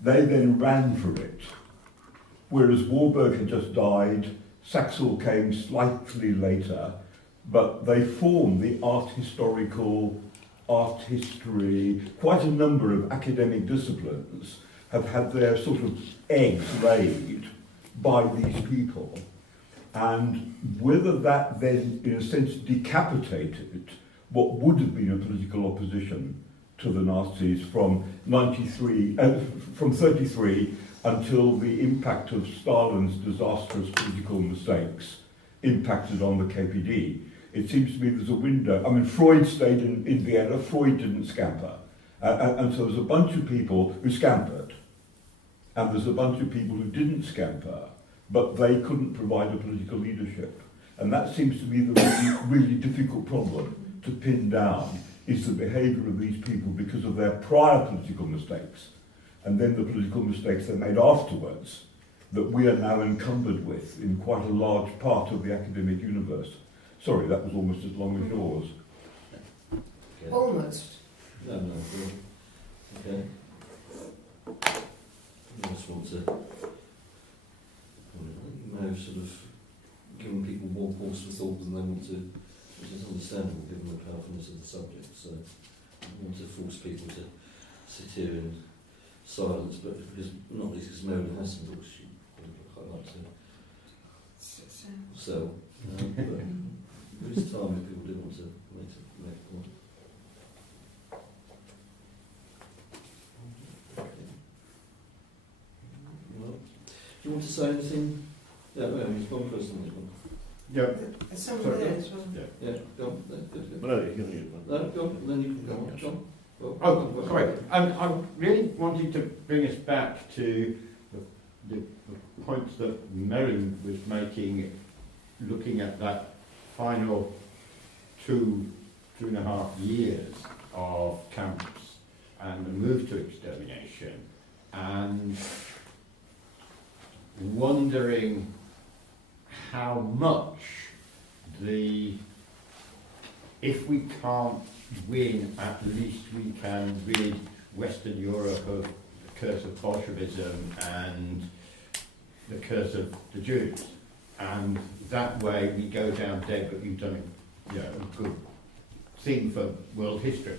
they then ran for it. Whereas Warburg had just died, Saxel came slightly later, but they formed the art historical, art history, quite a number of academic disciplines have had their sort of eggs laid by these people. And whether that then, in a sense, decapitated what would have been a political opposition to the Nazis from 33 until the impact of Stalin's disastrous political mistakes impacted on the KPD. It seems to me there's a window. I mean, Freud stayed in Vienna, Freud didn't scamper. And so there's a bunch of people who scampered, and there's a bunch of people who didn't scamper, but they couldn't provide a political leadership. And that seems to be the really difficult problem to pin down, is the behaviour of these people because of their prior political mistakes, and then the political mistakes they made afterwards, that we are now encumbered with in quite a large part of the academic universe. Sorry, that was almost as long as yours. Okay. Almost. No, okay. I just want to, you may have sort of given people more pause for thought than they want to, which is understandable given the powerfulness of the subject. So I don't want to force people to sit here in silence, but because, not least because Merilyn has some books she would quite like to sell. But there is time if people do want to make a point. Well, do you want to say anything? Yeah, no, he's one person. Yeah. Someone Sorry. there as well. Yeah, go on. Good. No, you can use one. No, go on, and then you can go on. Go on. Oh, sorry. I really wanted to bring us back to the points that Merilyn was making, looking at that final 2.5 years of camps and the move to extermination, and wondering how much if we can't win, at least we can rid Western Europe of the curse of Bolshevism and the curse of the Jews. And that way we go down dead, but you've done a good thing for world history.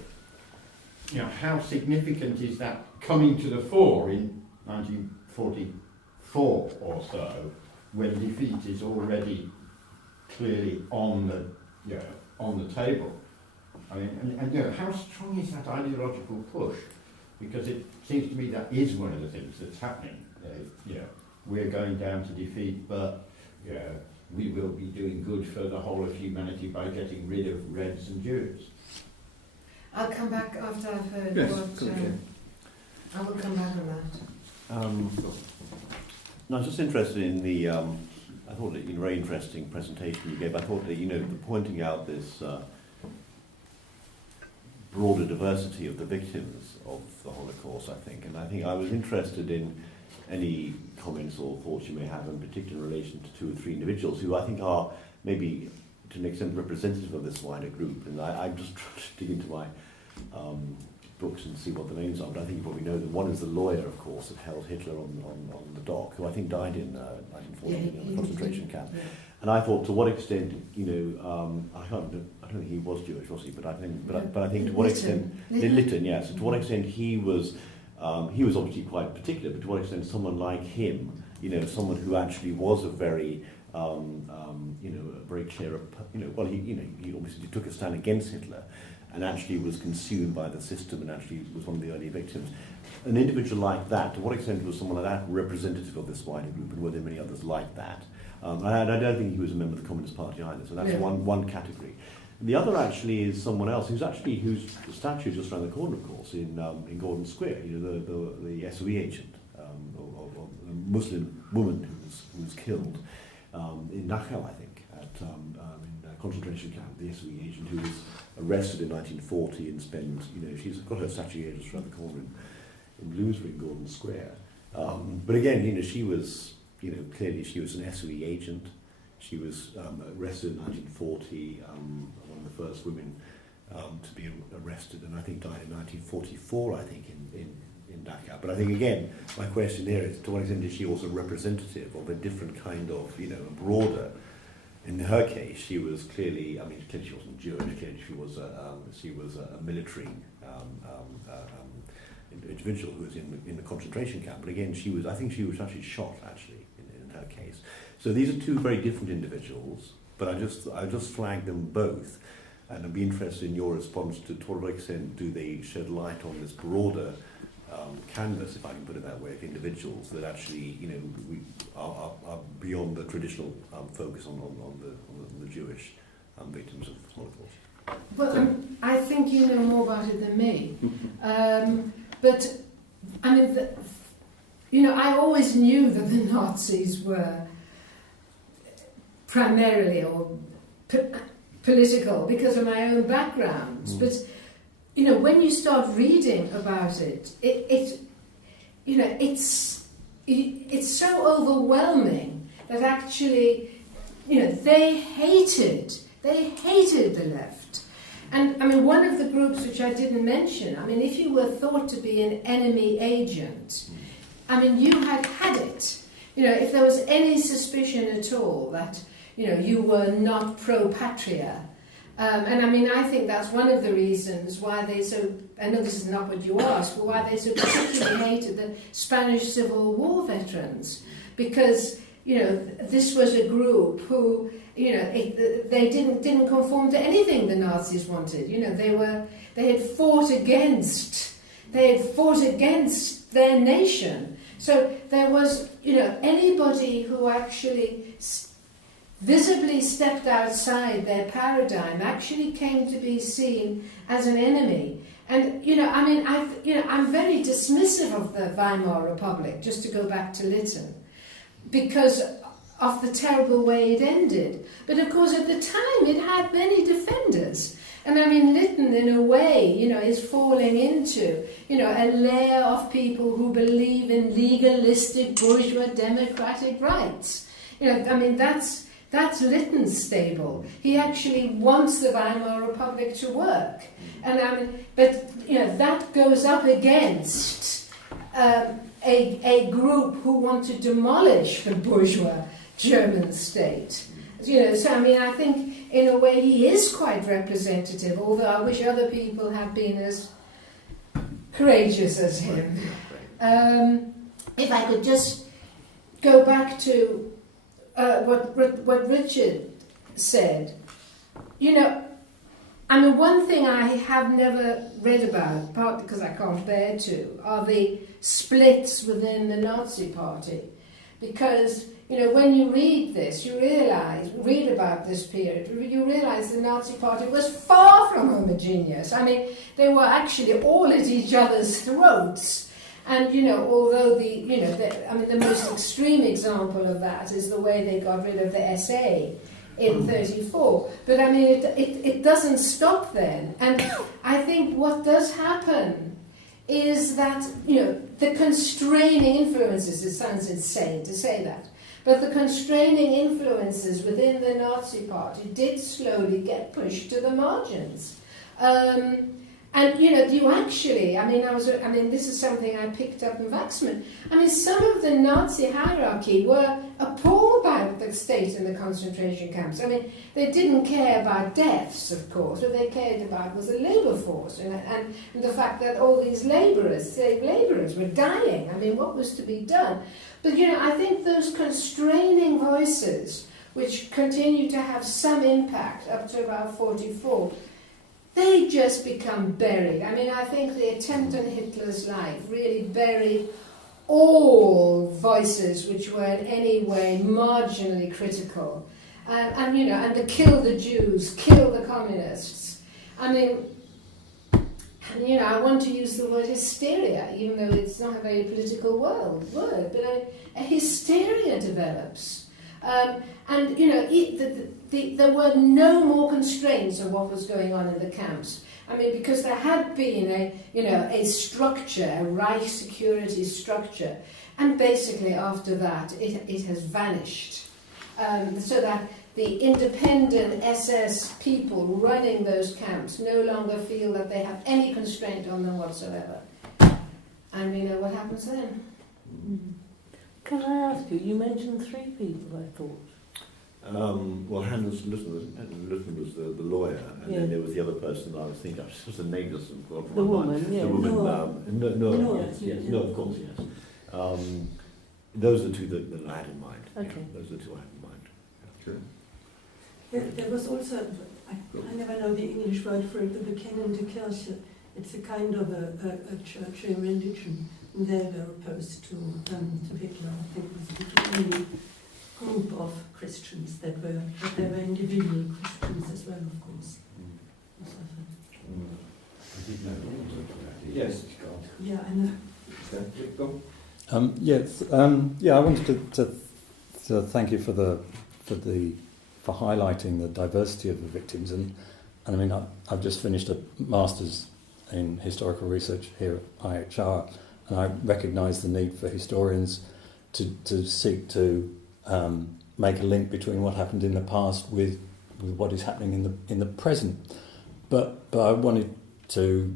How significant is that coming to the fore in 1944 or so, when defeat is already clearly on the table? I mean, and how strong is that ideological push? Because it seems to me that is one of the things that's happening. We're going down to defeat, but we will be doing good for the whole of humanity by getting rid of Reds and Jews. I'll come back after I've heard Yes, what... okay. I will come back on that. No, I was just interested in the, I thought it was a very interesting presentation you gave. I thought that, pointing out this broader diversity of the victims of the Holocaust, I think I was interested in any comments or thoughts you may have, in particular in relation to 2 or 3 individuals who I think are maybe to an extent representative of this wider group. And I'm just trying to dig into my books and see what the names are, but I think you probably know them. One is the lawyer, of course, that held Hitler on the dock, who I think died in 1940 in the concentration camp. Yeah. And I thought, to what extent, I don't think he was Jewish, was he? But I think to what extent, Lytton, yes. To what extent he was obviously quite particular, but to what extent someone like him, someone who actually was a very, a very clear, he obviously took a stand against Hitler, and actually was consumed by the system, and actually was one of the early victims. An individual like that, to what extent was someone like that representative of this wider group, and were there many others like that? And I don't think he was a member of the Communist Party either, so that's one category. The other actually is someone else whose statue is just around the corner, of course, in Gordon Square. The SOE agent, or Muslim woman who was killed in Dachau, I think, in a concentration camp, the SOE agent who was arrested in 1940 and spent, she's got her statue here just around the corner in Bloomsbury, Gordon Square. But again, she was, clearly she was an SOE agent. She was arrested in 1940, one of the first women to be arrested, and I think died in 1944, I think, in Dachau. But I think, again, my question there is, to what extent is she also representative of a different kind of, a broader, in her case, she was clearly, clearly she wasn't Jewish, clearly she was a military individual who was in the concentration camp. But again, I think she was actually shot, actually, in her case. So these are two very different individuals, but I just flagged them both, and I'd be interested in your response to what extent do they shed light on this broader canvas, if I can put it that way, of individuals that actually, we are beyond the traditional focus on the Jewish victims of Holocaust. Well, I think you know more about it than me. But, I always knew that the Nazis were primarily or political because of my own background. But when you start reading about it's so overwhelming that actually, they hated the left. And one of the groups which I didn't mention, if you were thought to be an enemy agent, you had it. If there was any suspicion at all that, you were not pro-patria. I think that's one of the reasons why they I know this is not what you asked, but why they so particularly hated the Spanish Civil War veterans. Because, this was a group who, they didn't conform to anything the Nazis wanted. They had fought against their nation. So there was, anybody who actually visibly stepped outside their paradigm actually came to be seen as an enemy. And, I'm very dismissive of the Weimar Republic, just to go back to Lytton, because of the terrible way it ended. But of course, at the time, it had many defenders. And Lytton, in a way, is falling into, a layer of people who believe in legalistic bourgeois democratic rights. That's Lytton's stable. He actually wants the Weimar Republic to work. That goes up against a group who want to demolish the bourgeois German state. I think in a way he is quite representative, although I wish other people had been as courageous as him. If I could just go back to what Richard said, one thing I have never read about, partly because I can't bear to, are the splits within the Nazi Party. Because, when you read this, read about this period, you realise the Nazi Party was far from homogeneous. They were actually all at each other's throats. And, although the most extreme example of that is the way they got rid of the SA in 1934. But, it doesn't stop then. And I think what does happen is that, the constraining influences, it sounds insane to say that, but the constraining influences within the Nazi Party did slowly get pushed to the margins. You actually, this is something I picked up in Waxman. Some of the Nazi hierarchy were appalled by the state in the concentration camps. They didn't care about deaths, of course. What they cared about was the labour force and the fact that all these slave labourers were dying. What was to be done? But, I think those constraining voices, which continue to have some impact up to about 1944, they just become buried. I think the attempt on Hitler's life really buried all voices which were in any way marginally critical. And the kill the Jews, kill the communists. and I want to use the word hysteria, even though it's not a very political word, but a hysteria develops. And there were no more constraints on what was going on in the camps. I mean, because there had been a structure, a Reich security structure, and basically after that it has vanished. So that the independent SS people running those camps no longer feel that they have any constraint on them whatsoever. And we know what happens then. Can I ask you, you mentioned 3 people, I thought. Well, Hans Lutten was the lawyer, and then there was the other person I was thinking of. It was the name doesn't go The woman, yeah. The woman, no, of course, yes. Those are the 2 that I had in mind. Okay. Yeah, those are the 2 I had in mind. Sure. There was also, I never know the English word for it, the Bekennende Kirche. It's a kind of a church, a religion. And they were opposed to Hitler. I think it was the only group of Christians that were, but there were individual Christians as well, of course. I did know that. Yes. Yeah, I know. Yes. I wanted to thank you for highlighting the diversity of the victims, and I mean I've just finished a master's in historical research here at IHR, and I recognise the need for historians to seek to make a link between what happened in the past with what is happening in the present. But I wanted to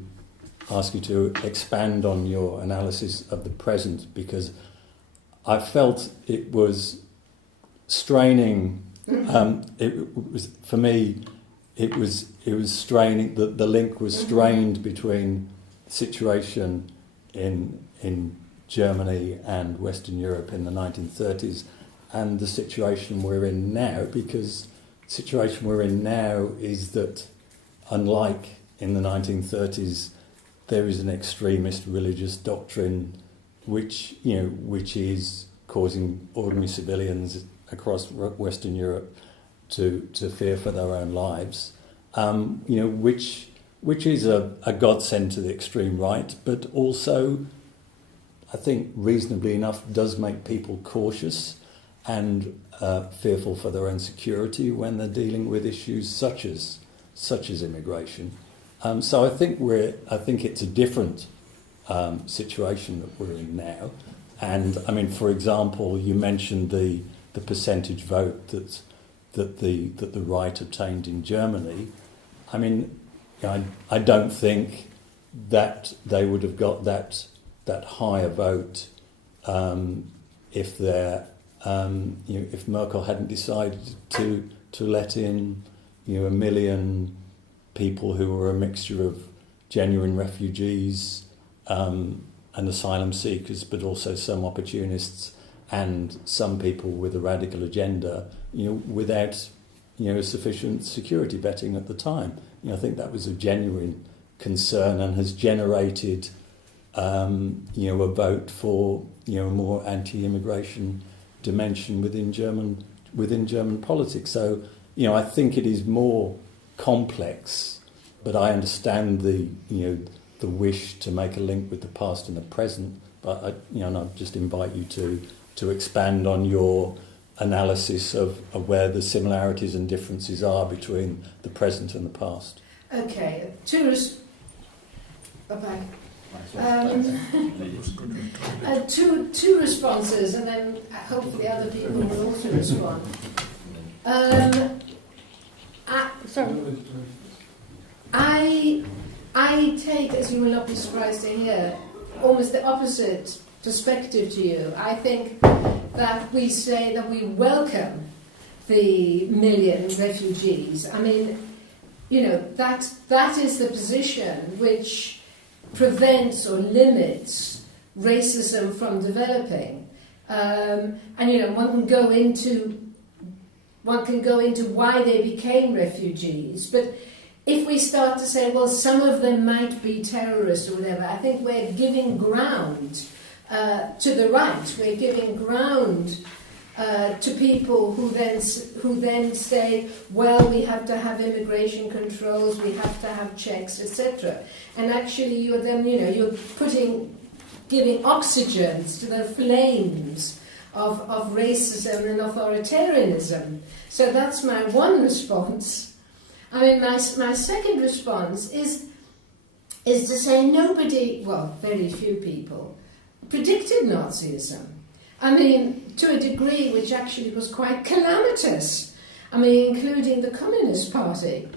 ask you to expand on your analysis of the present, because I felt it was straining. It was, for me, it was straining. The link was strained between the situation in Germany and Western Europe in the 1930s and the situation we're in now, because the situation we're in now is that, unlike in the 1930s, there is an extremist religious doctrine which is causing ordinary civilians across Western Europe to fear for their own lives, which is a godsend to the extreme right, but also, I think, reasonably enough, does make people cautious and fearful for their own security when they're dealing with issues such as immigration. So I think it's a different situation that we're in now. And I mean, for example, you mentioned the percentage vote that the right obtained in Germany. I mean, I don't think that they would have got that higher vote if if Merkel hadn't decided to let in 1 million people who were a mixture of genuine refugees and asylum seekers, but also some opportunists and some people with a radical agenda, without sufficient security vetting at the time. I think that was a genuine concern and has generated a vote for a more anti-immigration dimension within German politics. So I think it is more complex, but I understand the wish to make a link with the past and the present. But I just invite you to expand on your analysis of where the similarities and differences are between the present and the past. Okay, bye-bye. Two responses, and then hopefully other people will also respond. I take, as you will not be surprised to hear, almost the opposite perspective to you. I think that we say that we welcome the 1 million refugees. I mean, that is the position which prevents or limits racism from developing. And one can go into why they became refugees, but if we start to say, well, some of them might be terrorists or whatever, I think we're giving ground to the right. We're giving ground to people who then say, well, we have to have immigration controls, we have to have checks, etc. And actually, you're giving oxygen to the flames of racism and authoritarianism. So that's my one response. I mean, my second response is to say nobody, well, very few people, predicted Nazism. I mean, to a degree which actually was quite calamitous. I mean, including the Communist Party.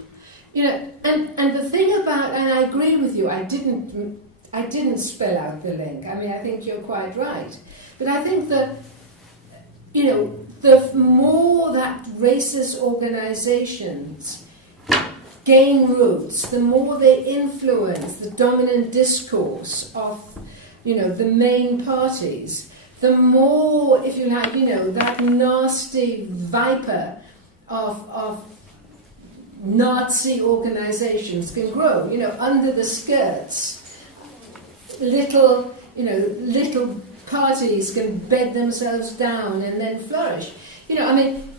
You know, and the thing about, and I agree with you, I didn't spell out the link. I mean, I think you're quite right. But I think that, you know, the more that racist organizations gain roots, the more they influence the dominant discourse of, you know, the main parties, the more, if you like, you know, that nasty viper of Nazi organizations can grow, you know, under the skirts. Little parties can bed themselves down and then flourish. You know, I mean,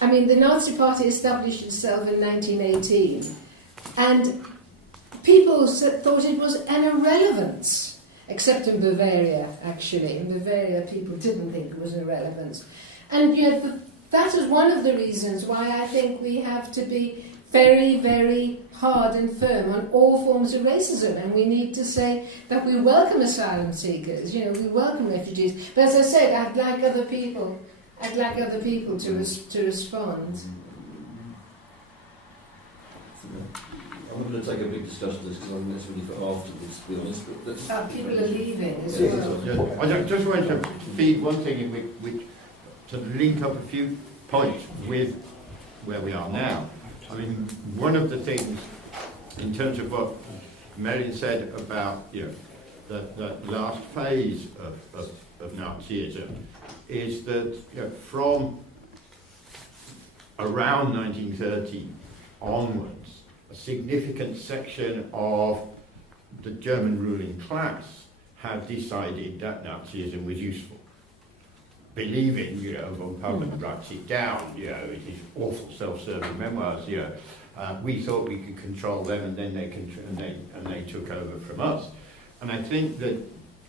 the Nazi Party established itself in 1918, and people thought it was an irrelevance. Except in Bavaria, actually. In Bavaria, people didn't think it was an irrelevance. And you know, that is one of the reasons why I think we have to be very, very hard and firm on all forms of racism. And we need to say that we welcome asylum seekers, you know, we welcome refugees. But as I said, I'd like other people to respond. I'm not going to take a big discussion of this because I think that's really for afterwards, to be honest. But people are leaving as well. I just wanted to feed one thing in which to link up a few points with where we are now. I mean, one of the things in terms of what Merilyn said about, you know, the last phase of Nazism is that, you know, from around 1930 onwards, a significant section of the German ruling class had decided that Nazism was useful. Believing, you know, von Papen writes it down, you know, in his awful self-serving memoirs, you know, we thought we could control them and then they took over from us. And I think that,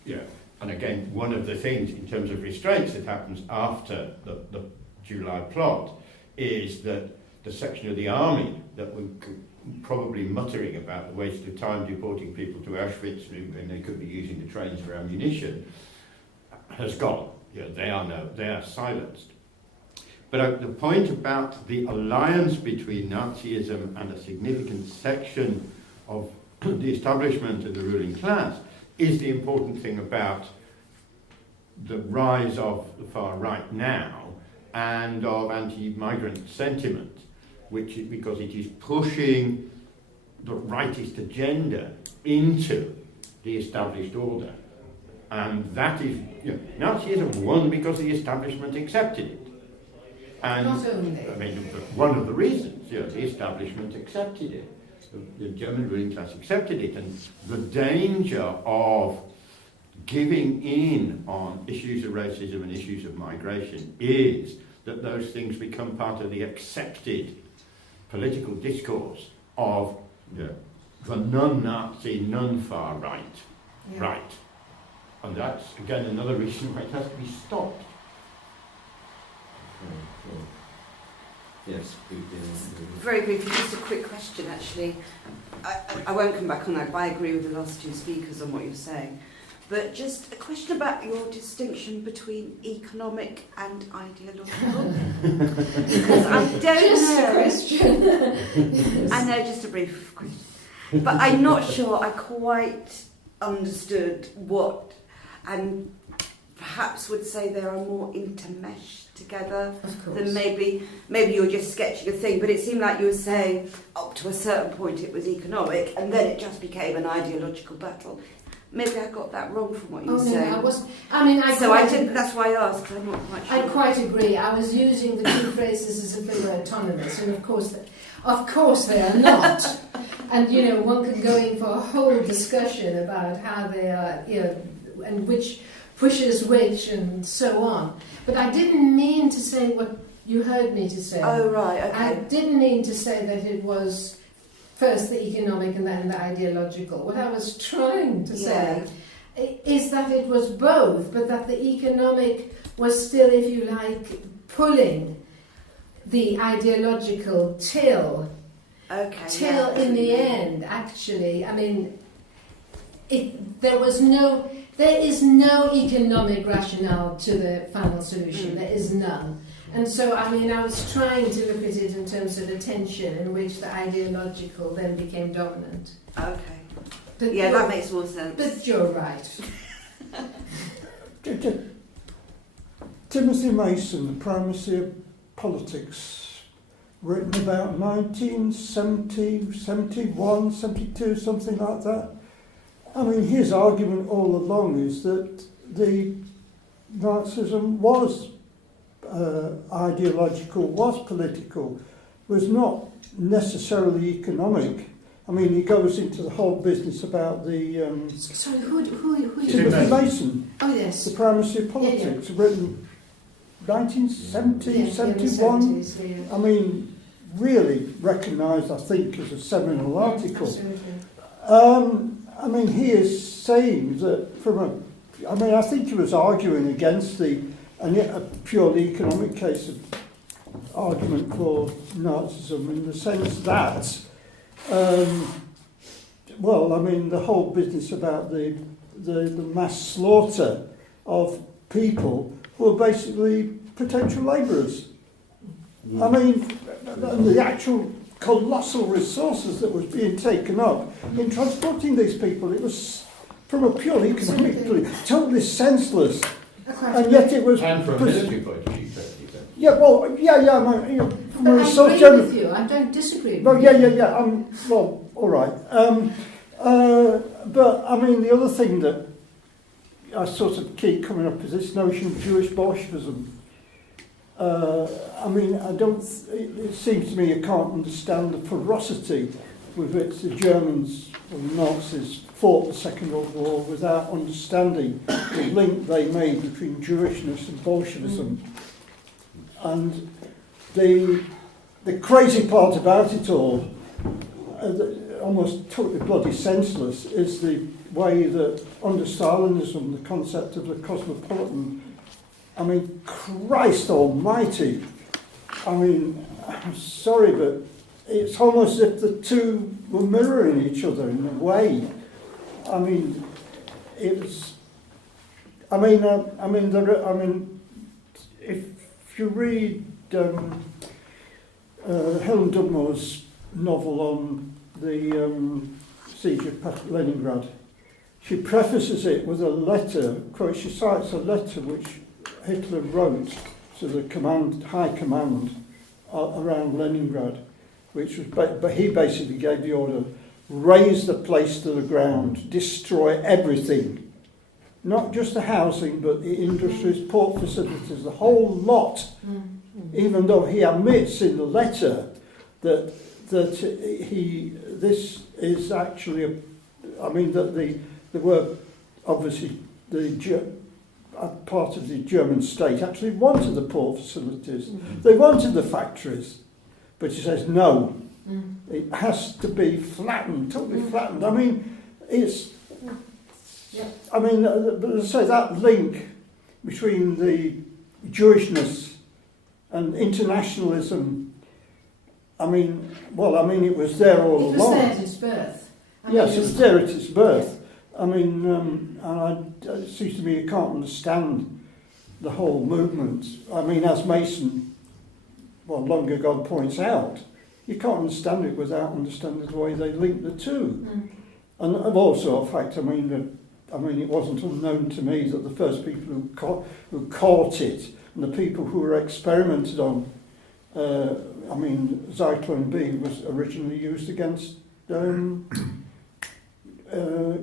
you know, and again, one of the things in terms of restraints that happens after the July plot is that the section of the army that were probably muttering about the waste of time deporting people to Auschwitz when they could be using the trains for ammunition has gone. You know, they are silenced. But the point about the alliance between Nazism and a significant section of the establishment and the ruling class is the important thing about the rise of the far right now and of anti-migrant sentiment, which is because it is pushing the rightist agenda into the established order. And that is, you know, Nazism won because the establishment accepted it. And not only. I mean, one of the reasons, you know, the establishment accepted it. The German ruling class accepted it, and the danger of giving in on issues of racism and issues of migration is that those things become part of the accepted political discourse of, you know, the non-Nazi, non-far right. Yeah. Right. And that's, again, another reason why it has to be stopped. yes, Very briefly, just a quick question actually. I won't come back on that, but I agree with the last two speakers on what you're saying. But just a question about your distinction between economic and ideological. Because I don't just know. A question. Yes. I know, just a brief question. But I'm not sure I quite understood what, and perhaps would say they are more intermeshed together than maybe you're just sketching a thing, but it seemed like you were saying up to a certain point it was economic and then it just became an ideological battle. Maybe I got that wrong from what you were saying. That's why I asked, I'm not quite sure. I quite agree. I was using the two phrases as if they were autonomous, and of course they are not. And, you know, one could go in for a whole discussion about how they are, you know, and which pushes which and so on. But I didn't mean to say what you heard me to say. Oh, right, okay. I didn't mean to say that it was first the economic and then the ideological. What I was trying to say is that it was both, but that the economic was still, if you like, pulling the ideological till in the end, actually. I mean, there is no economic rationale to the final solution. There is none. And so, I mean, I was trying to look at it in terms of a tension in which the ideological then became dominant. Okay. But yeah, that makes more sense. But you're right. Timothy Mason, The Primacy of Politics, written about 1970, 71, 72, something like that. I mean, his argument all along is that the Nazism was ideological, was political, was not necessarily economic. I mean, he goes into the whole business about the... Sorry, who Timothy Mason. Oh, yes. The Primacy of Politics, written 1970, 71. 70s, I mean, really recognised, I think, as a seminal article. Absolutely. I mean, he is saying that I think he was arguing against a purely economic case of argument for Nazism in the sense that, the whole business about the mass slaughter of people who are basically potential labourers. I mean, the actual colossal resources that was being taken up in transporting these people, it was from a purely economic point, totally senseless. And yet it was... And from a military point of view, yeah, well, from a resource I agree with you, I don't disagree with you. Well, all right. But, I mean, the other thing that I sort of keep coming up is this notion of Jewish Bolshevism. It seems to me you can't understand the ferocity with which the Germans and the Nazis fought the Second World War without understanding the link they made between Jewishness and Bolshevism. And the crazy part about it all, almost totally bloody senseless, is the way that under Stalinism, the concept of the cosmopolitan, I mean, Christ almighty, I mean, I'm sorry, but it's almost as if the two were mirroring each other in a way. I mean, it's, if you read Helen Dugmore's novel on the siege of Leningrad, she prefaces it with a letter, she cites a letter which Hitler wrote to the high command around Leningrad, which was, but he basically gave the order, raze the place to the ground, destroy everything, not just the housing, but the industries, port facilities, the whole lot. Even though he admits in the letter that this is actually there were obviously part of the German state actually wanted the port facilities. They wanted the factories, but he says no. It has to be flattened, totally flattened. I mean, it's. But as I say, that link between the Jewishness and internationalism. It was there all along. It was there at its birth. Yes, it was there at its birth. It seems to me you can't understand the whole movement. I mean, as Mason, long ago points out, you can't understand it without understanding the way they link the two. And also, in fact, it wasn't unknown to me that the first people who caught it and the people who were experimented on, Zyklon B was originally used against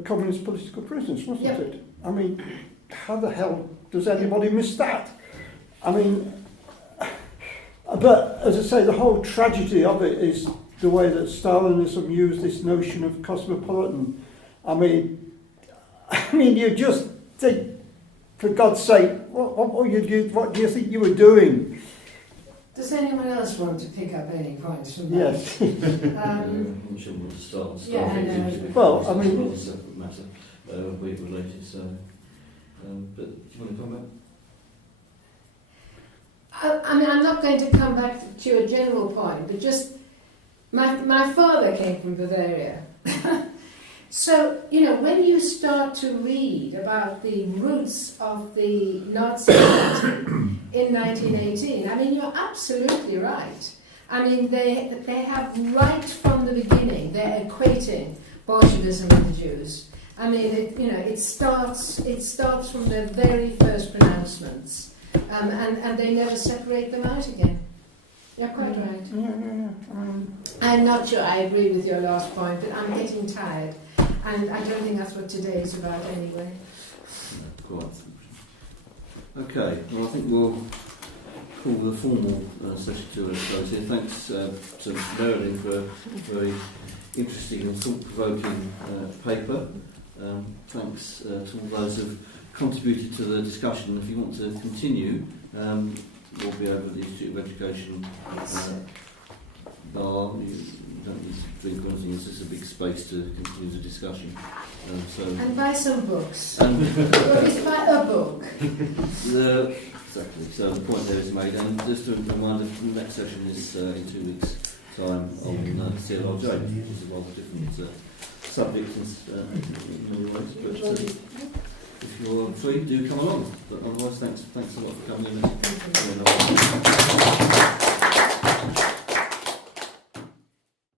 communist political prisoners, wasn't it? I mean, how the hell does anybody miss that? But as I say, the whole tragedy of it is the way that Stalinism used this notion of cosmopolitan. You just think, for God's sake, what do you think you were doing? Does anyone else want to pick up any points from that? Yes. I'm not sure we want to start on Yeah, I know. because Well, I mean- it's a rather separate matter, weight related. So, but do you want to come back? I mean, I'm not going to come back to your general point, but just my father came from Bavaria. So, you know, when you start to read about the roots of the Nazi Party in 1918, I mean, you're absolutely right. I mean, they have right from the beginning, they're equating Bolshevism with the Jews. I mean, it starts from the very first pronouncements, and they never separate them out again. You're quite right. I'm not sure I agree with your last point, but I'm getting tired. And I don't think that's what today is about anyway. No, quite. Okay, well I think we'll call the formal session to a close here. Thanks to Merilyn for a very interesting and thought-provoking paper. Thanks to all those who've contributed to the discussion. If you want to continue, we'll be over at the Institute of Education bar. You don't need to drink or anything, it's just a big space to continue the discussion. And buy some books. And Or just buy a book. Exactly, so the point there is made. And just a reminder, the next session is in 2 weeks' time on CLRJ, which is a rather different subject in many ways. But if you're free, do come along. But otherwise, thanks a lot for coming in.